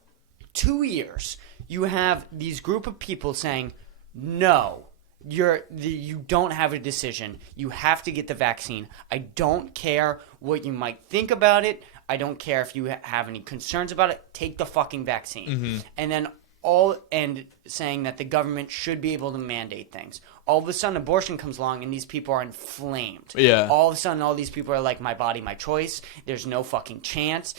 2 years, you have these group of people saying, no, you don't have a decision. You have to get the vaccine. I don't care what you might think about it. I don't care if you have any concerns about it. Take the fucking vaccine. And then and saying that the government should be able to mandate things. All of a sudden, abortion comes along, and these people are inflamed. Yeah. All of a sudden, all these people are like, my body, my choice. There's no fucking chance.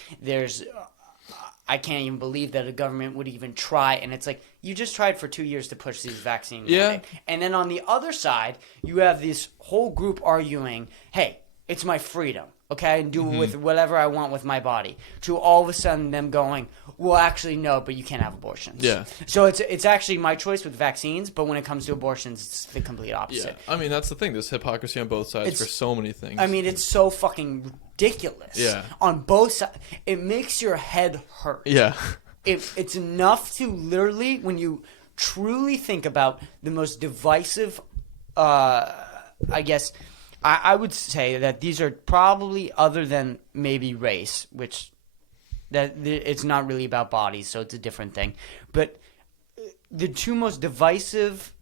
I can't even believe that a government would even try. And it's like, you just tried for 2 years to push these vaccine mandates. And then on the other side, you have this whole group arguing, hey, it's my freedom. Okay, I can do with whatever I want with my body. To all of a sudden them going, well, actually, no, but you can't have abortions. Yeah. So it's actually my choice with vaccines, but when it comes to abortions, it's the complete opposite. Yeah. I mean, that's the thing. There's hypocrisy on both sides for so many things. I mean, it's so fucking ridiculous. Yeah. On both sides. It makes your head hurt. Yeah. It's enough to literally, when you truly think about the most divisive, I guess... I would say that these are probably, other than maybe race, which that it's not really about bodies, so it's a different thing. But the two most divisive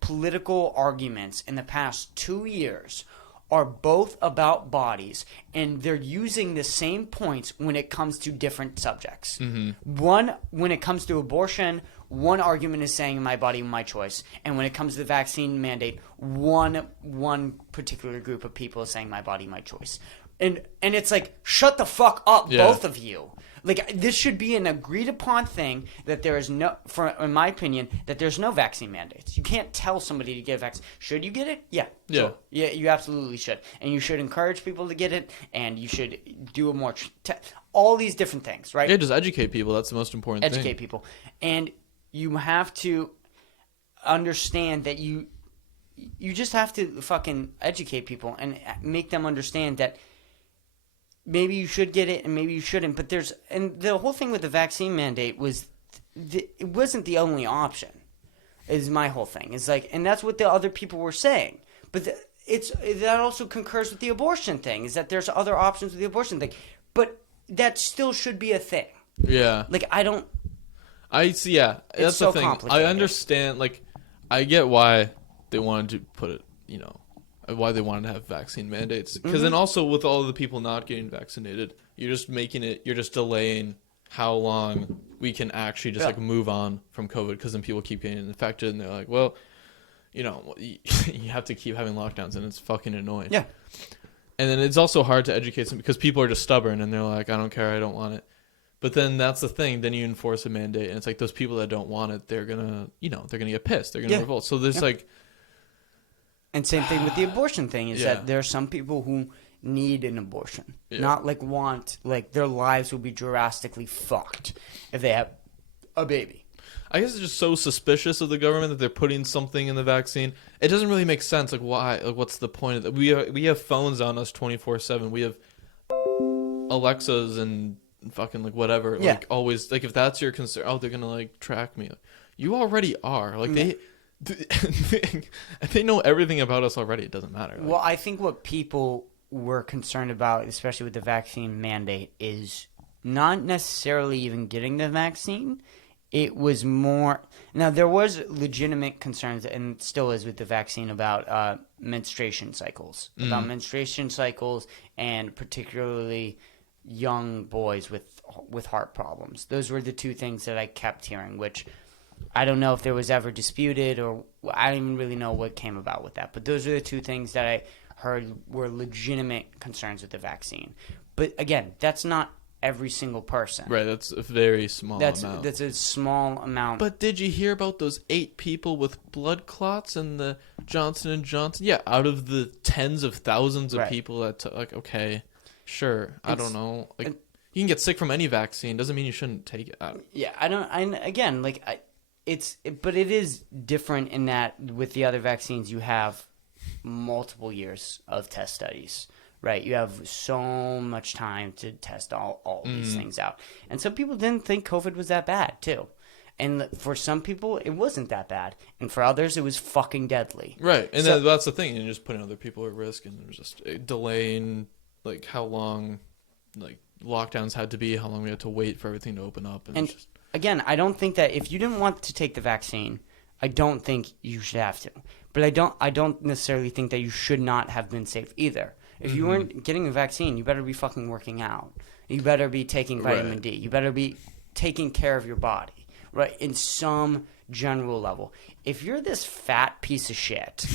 political arguments in the past 2 years are both about bodies, and they're using the same points when it comes to different subjects. One, when it comes to abortion, one argument is saying my body, my choice. And when it comes to the vaccine mandate, one particular group of people is saying my body, my choice. And it's like, shut the fuck up, Yeah. both of you. Like, this should be an agreed upon thing that there is no, in my opinion, that there's no vaccine mandates. You can't tell somebody to get a vaccine. Should you get it? Yeah. Yeah. Sure. Yeah, you absolutely should. And you should encourage people to get it, and you should do a more, all these different things, right? Yeah, just educate people. That's the most important thing. Educate people. And you have to understand that you just have to fucking educate people and make them understand that maybe you should get it and maybe you shouldn't. But and the whole thing with the vaccine mandate was it wasn't the only option. Is my whole thing. It's like, and that's what the other people were saying. But that also concurs with the abortion thing. Is that there's other options with the abortion thing, but that still should be a thing. Yeah. Like I see. Yeah, that's so the thing. complicated. I understand. Like, I get why they wanted to put it. Why they wanted to have vaccine mandates. Because then also with all the people not getting vaccinated, you're just delaying how long we can actually just like move on from COVID. Because then people keep getting infected, and they're like, well, you have to keep having lockdowns, and it's fucking annoying. Yeah. And then it's also hard to educate them because people are just stubborn, and they're like, I don't care, I don't want it. But then that's the thing. Then you enforce a mandate, and it's like those people that don't want it, they're gonna get pissed. They're gonna revolt. So there's like. And same thing with the abortion thing is that there are some people who need an abortion, not like want, like their lives will be drastically fucked if they have a baby. I guess it's just so suspicious of the government that they're putting something in the vaccine. It doesn't really make sense. Like, why? Like, what's the point of that? We have phones on us 24/7. We have Alexas and fucking like whatever. Yeah. Like always. Like if that's your concern, they're gonna like track me. You already are. Like they know everything about us already. It doesn't matter. Like, Well, I think what people were concerned about, especially with the vaccine mandate, is not necessarily even getting the vaccine. It was more... Now, there was legitimate concerns, and still is with the vaccine, about menstruation cycles. About menstruation cycles, and particularly young boys with heart problems. Those were the two things that I kept hearing, which... I don't know if there was ever disputed, or I don't even really know what came about with that. But those are the two things that I heard were legitimate concerns with the vaccine. But again, that's not every single person. Right, that's a very small amount. That's a small amount. But did you hear about those 8 people with blood clots in the Johnson & Johnson? Yeah, out of the tens of thousands of people that okay, sure, I don't know. Like, you can get sick from any vaccine. Doesn't mean you shouldn't take it. But it is different in that with the other vaccines, you have multiple years of test studies, right? You have so much time to test all these things out. And some people didn't think COVID was that bad, too. And for some people, it wasn't that bad. And for others, it was fucking deadly. Right. And that's the thing. You're just putting other people at risk, and there's just delaying, like, how long, like, lockdowns had to be, how long we had to wait for everything to open up. And it's just... Again, I don't think that if you didn't want to take the vaccine, I don't think you should have to. But I don't necessarily think that you should not have been safe either. If you weren't getting a vaccine, you better be fucking working out. You better be taking vitamin D. You better be taking care of your body, right? In some general level. If you're this fat piece of shit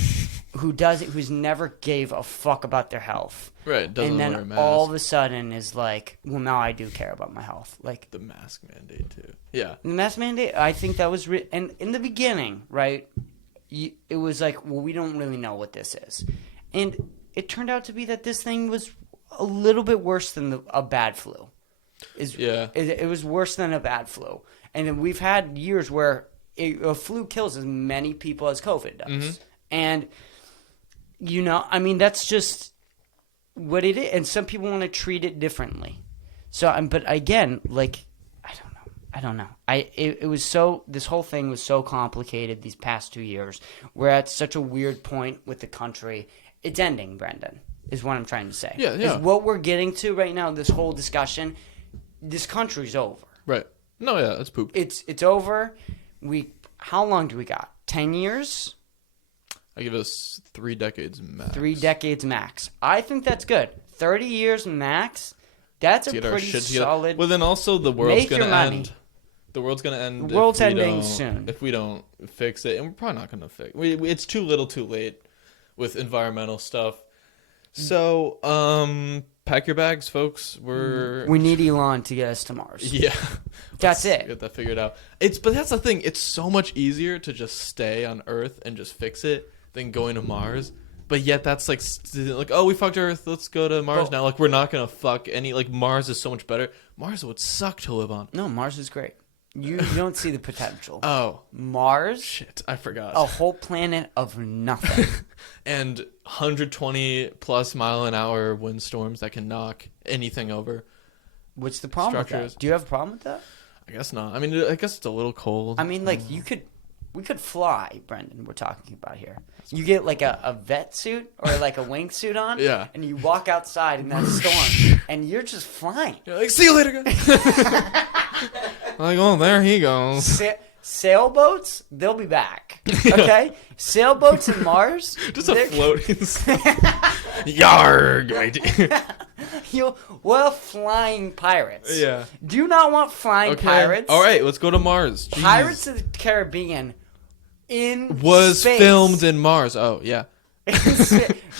who's never gave a fuck about their health, right? Doesn't and then wear a mask. all of a sudden is like, well, now I do care about my health. Like the mask mandate too. Yeah, the mask mandate. I think that was and in the beginning, right? It was like, well, we don't really know what this is, and it turned out to be that this thing was a little bit worse than a bad flu. It was worse than a bad flu, and then we've had years where a flu kills as many people as COVID does, and I mean, that's just what it is. And some people want to treat it differently. So, but again, like, I don't know. It was so, this whole thing was so complicated these past 2 years. We're at such a weird point with the country. It's ending, Brendan, is what I'm trying to say. Yeah. Is what we're getting to right now, this whole discussion, this country's over. Right. No, yeah, it's poop. It's over. How long do we got? 10 years? I give us 3 decades max. 3 decades max. I think that's good. 30 years max. That's a pretty solid. Well, then also the world's going to end. The world's going to end. The world's ending soon. If we don't fix it, and we're probably not going to fix it. It's too little too late with environmental stuff. So, pack your bags, folks. We need Elon to get us to Mars. Yeah. That's it. Get that figured out. But that's the thing. It's so much easier to just stay on Earth and just fix it than going to Mars. But yet that's like, oh, we fucked Earth. Let's go to Mars now. Like, we're not going to fuck any, like, Mars is so much better. Mars would suck to live on. No, Mars is great. You don't see the potential. Oh. Mars? Shit, I forgot. A whole planet of nothing. And 120 plus mile an hour windstorms that can knock anything over. What's the problem with that? Do you have a problem with that? I guess not. I mean, I guess it's a little cold. I mean, like, we could fly, Brendan, we're talking about here. You get, like, a vet suit or, like, a wingsuit on. Yeah. And you walk outside in that storm, and you're just flying. You're like, see you later, guys. Like, oh, there he goes. Sailboats, they'll be back. Okay? Sailboats in Mars. Just a floating. Yarg. We're flying pirates. Yeah. Do you not want flying pirates? All right, let's go to Mars. Jeez. Pirates of the Caribbean was space. filmed in Mars. Oh, yeah.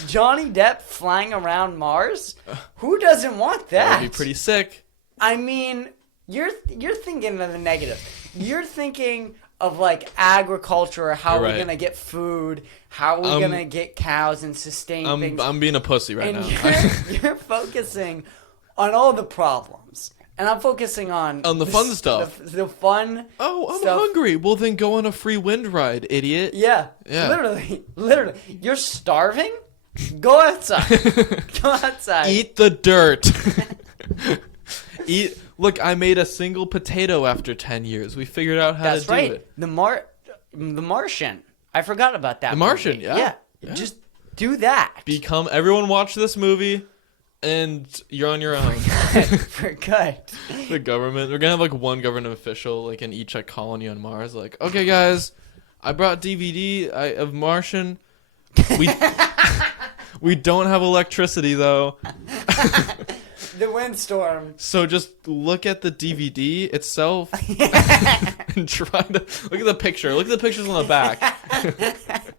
Johnny Depp flying around Mars? Who doesn't want that? That would be pretty sick. I mean, you're thinking of the negative. You're thinking of, like, agriculture, how we're going to get food, how we're going to get cows and sustain things. I'm being a pussy right now. You're focusing on all the problems. And I'm focusing on the fun stuff. The fun Oh, I'm stuff. hungry. Well, then go on a free wind ride, idiot. Yeah. Literally. You're starving? Go outside. Go outside. Eat the dirt. Look, I made a single potato after 10 years. We figured out how to do it. The Martian. I forgot about that. The Martian, yeah. Just do that. Everyone watch this movie, and you're on your own. We're good. The government. We're going to have, like, one government official, like, in each, like, colony on Mars. Like, okay, guys, I brought DVD of Martian. We don't have electricity, though. The windstorm. So just look at the DVD itself and try to look at the picture. Look at the pictures on the back.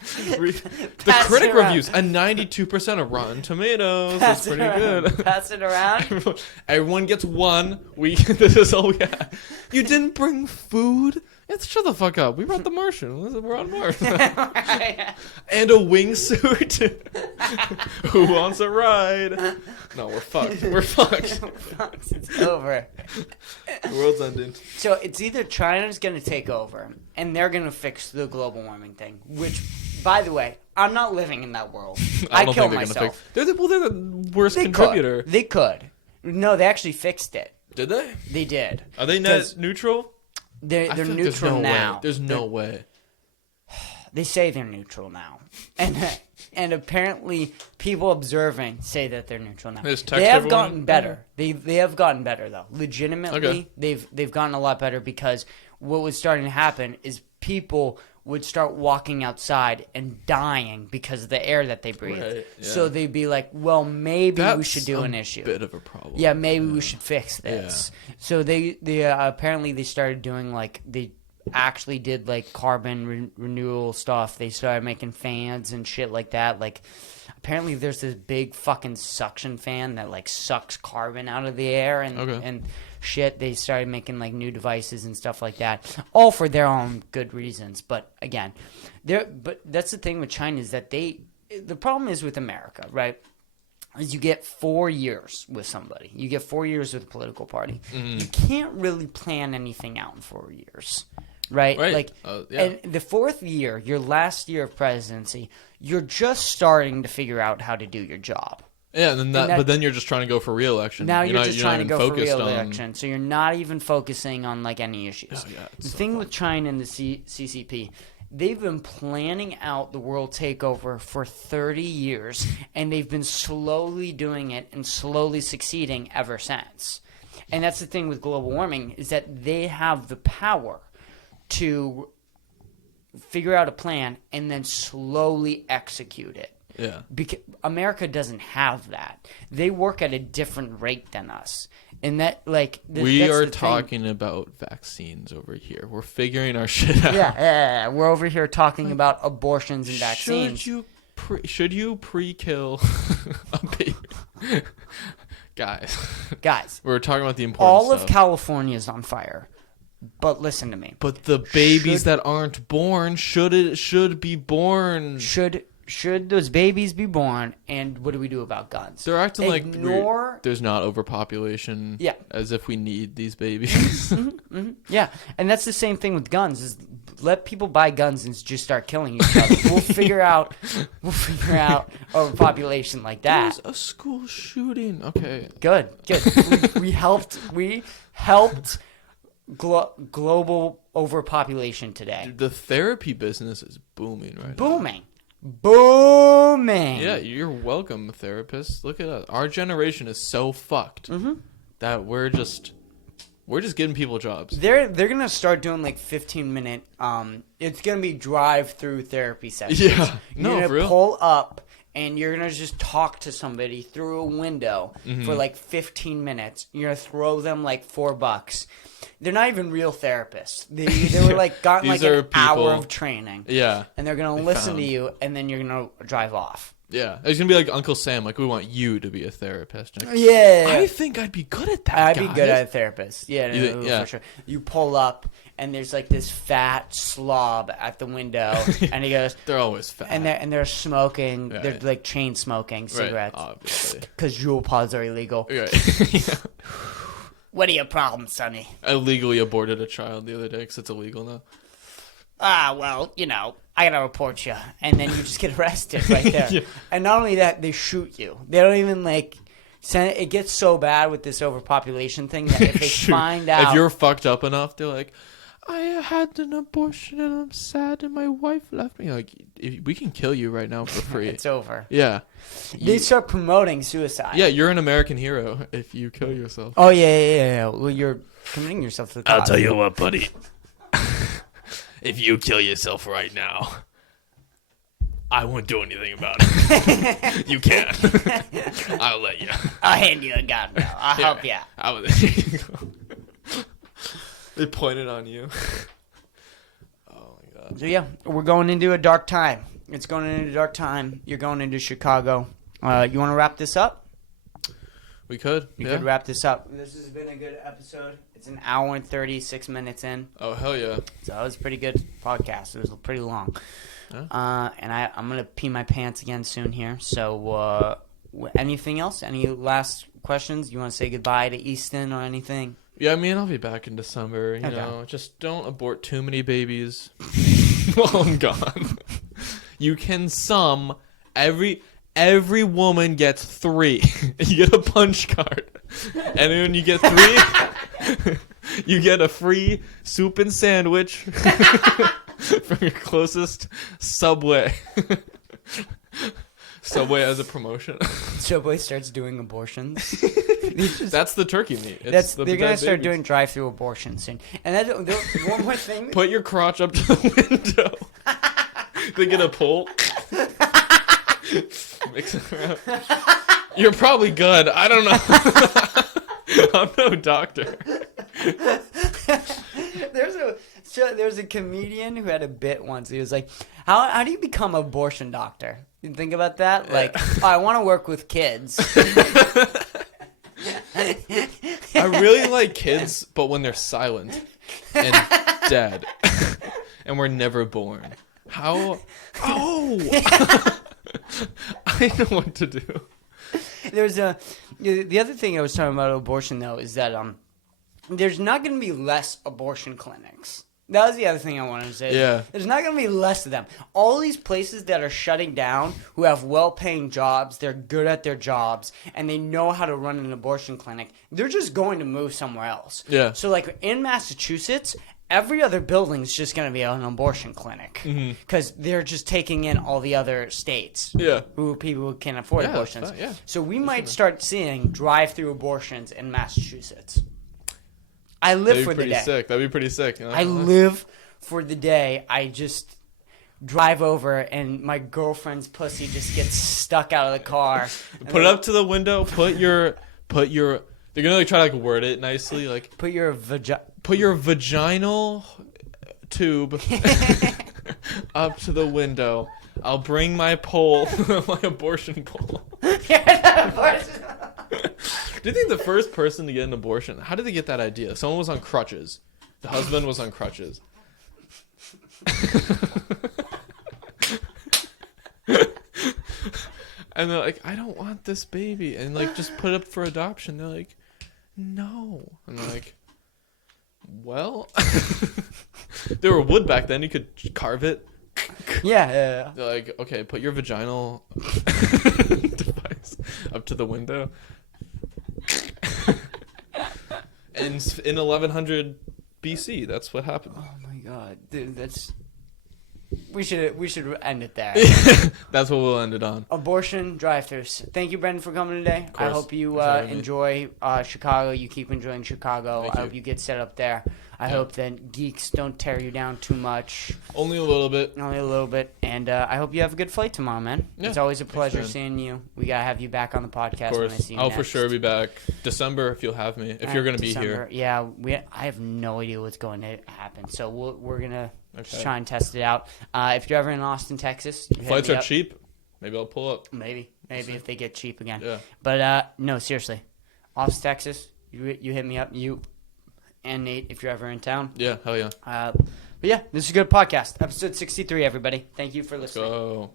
The critic reviews, a 92% of Rotten Tomatoes. That's pretty good. Pass it around. Everyone gets one. This is all we have. You didn't bring food? Shut the fuck up. We brought the Martian. We're on Mars. And a wingsuit. Who wants a ride? No, we're fucked. We're fucked. It's over. The world's ending. So it's either China's going to take over and they're going to fix the global warming thing, which, by the way, I'm not living in that world. I kill myself. They're the worst contributor. They could. No, they actually fixed it. Did they? They did. Are they net neutral? They're neutral now. There's no way. They say they're neutral now, and apparently people observing say that they're neutral now. They have gotten better. They have gotten better though. Legitimately, they've gotten a lot better because what was starting to happen is people would start walking outside and dying because of the air that they breathe. Right, yeah. So they'd be like, well, maybe we should do an issue. Bit of a problem. Yeah, maybe we should fix this. Yeah. So they apparently they started doing like they actually did like carbon renewal stuff. They started making fans and shit like that. Like apparently there's this big fucking suction fan that like sucks carbon out of the air and shit. They started making like new devices and stuff like that, all for their own good reasons. But again, but that's the thing with China is that the problem is with America, right? Is you get 4 years with somebody. You get 4 years with a political party. Mm-hmm. You can't really plan anything out in 4 years. Right? Like, and the fourth year, your last year of presidency, you're just starting to figure out how to do your job. Yeah, but then you're just trying to go for re-election. Now you're just trying to go for re-election, so you're not even focusing on like any issues. Oh, yeah, the thing with China and the CCP, they've been planning out the world takeover for 30 years, and they've been slowly doing it and slowly succeeding ever since. And that's the thing with global warming is that they have the power to figure out a plan and then slowly execute it. Yeah. Because America doesn't have that. They work at a different rate than us. And that, like... we are talking about vaccines over here. We're figuring our shit out. Yeah. We're over here talking about abortions and vaccines. Should you pre-kill a baby? Guys. We're talking about the important all stuff. of California is on fire. But listen to me. But the babies that aren't born should be born. Should those babies be born? And what do we do about guns? They're acting like there's not overpopulation. Yeah. As if we need these babies. Yeah, and that's the same thing with guns. Is let people buy guns and just start killing each other. We'll figure out overpopulation like that. There's a school shooting. Okay. Good. We helped global overpopulation today. Dude, the therapy business is booming right now. Booming. Yeah, you're welcome, therapists. Look at us. Our generation is so fucked that we're just giving people jobs. They're gonna start doing like 15-minute. It's gonna be drive-through therapy sessions. Yeah, You're gonna for real. pull up and you're gonna just talk to somebody through a window for like 15 minutes. You're gonna throw them like $4. They're not even real therapists. They were like gotten like an hour of training. Yeah. And they're gonna listen to you, and then you're gonna drive off. Yeah. It's gonna be like Uncle Sam. Like, we want you to be a therapist. Like, Yeah. I think I'd be good at that. I'd be good at a therapist. Yeah, Yeah. for sure. You pull up, and there's like this fat slob at the window, and he goes. They're always fat. And they're smoking. Right. They're like chain smoking cigarettes. Right, obviously. Because Juul pods are illegal. Right. Yeah. What are your problems, Sonny? I legally aborted a child the other day because it's illegal now. Well, I gotta report you, and then you just get arrested right there. Yeah. And not only that, they shoot you. They don't even send it. It gets so bad with this overpopulation thing that if they find out, if you're fucked up enough, they're like, I had an abortion and I'm sad and my wife left me. Like, we can kill you right now for free. It's over. Yeah. They start promoting suicide. Yeah, you're an American hero if you kill yourself. Oh yeah. Well, you're committing yourself to the cause. I'll tell you what, buddy. If you kill yourself right now, I won't do anything about it. You can't. I'll let you. I'll hand you a gun, though. I'll help you. They pointed on you. Oh my god. So yeah, we're going into a dark time. It's going into a dark time. You're going into Chicago. You want to wrap this up? We could. We could wrap this up. This has been a good episode. It's an hour and 36 minutes in. Oh, hell yeah. So it was a pretty good podcast. It was pretty long. Yeah. And I'm going to pee my pants again soon here. So anything else? Any last questions? You want to say goodbye to Easton or anything? Yeah, I mean, I'll be back in December. You know, just don't abort too many babies while I'm gone. You can sum every woman gets 3. You get a punch card, and when you get 3, you get a free soup and sandwich from your closest Subway. Subway as a promotion. Subway starts doing abortions. That's the turkey meat. They're gonna start doing drive-through abortions soon. And that's one more thing. Put your crotch up to the window. They get a pull. Mix it around. You're probably good. I don't know. I'm no doctor. There's a comedian who had a bit once. He was like, "How do you become an abortion doctor?" You think about that? Yeah. Like, I want to work with kids. I really like kids, but when they're silent and dead, and we're never born. How? Oh. I know what to do. The other thing I was talking about abortion though is that there's not going to be less abortion clinics. That was the other thing I wanted to say. Yeah. There's not going to be less of them. All these places that are shutting down, who have well-paying jobs, they're good at their jobs, and they know how to run an abortion clinic, they're just going to move somewhere else. Yeah. So, like, in Massachusetts, every other building is just going to be an abortion clinic. Because they're just taking in all the other states. Yeah. People who can afford abortions. Yeah. So we might start seeing drive-through abortions in Massachusetts. I live for the day. That'd be pretty sick. You know? I live for the day. I just drive over and my girlfriend's pussy just gets stuck out of the car. Put it up to the window. Put your. They're gonna try to word it nicely, like put your vaginal tube up to the window. I'll bring my pole, my abortion pole. Do you think the first person to get an abortion, how did they get that idea? Someone was on crutches. The husband was on crutches. And they're like, I don't want this baby. And like, just put it up for adoption. They're like, no. And they're like, well, there were wood back then. You could carve it. Yeah. They're like, okay, put your vaginal device up to the window. And in 1100 BC, that's what happened. Oh my god, dude, that's. We should end it there. That's what we'll end it on. Abortion drive-thrus. Thank you, Brendan, for coming today. I hope you enjoy Chicago. You keep enjoying Chicago. I hope you get set up there. I hope that geeks don't tear you down too much. Only a little bit. Only a little bit. And I hope you have a good flight tomorrow, man. Yeah. It's always a pleasure seeing you. We got to have you back on the podcast when I see you I'll next. For sure be back. December, if you'll have me. If you're going to be here. Yeah, I have no idea what's going to happen. So we're going to just try and test it out. If you're ever in Austin, Texas. Flights are cheap. Maybe I'll pull up. Maybe if they get cheap again. Yeah. But no, seriously. Austin, Texas, you hit me up. You and Nate, if you're ever in town. Yeah, hell yeah. But yeah, this is a good podcast. Episode 63, everybody. Thank you for listening. Let's go.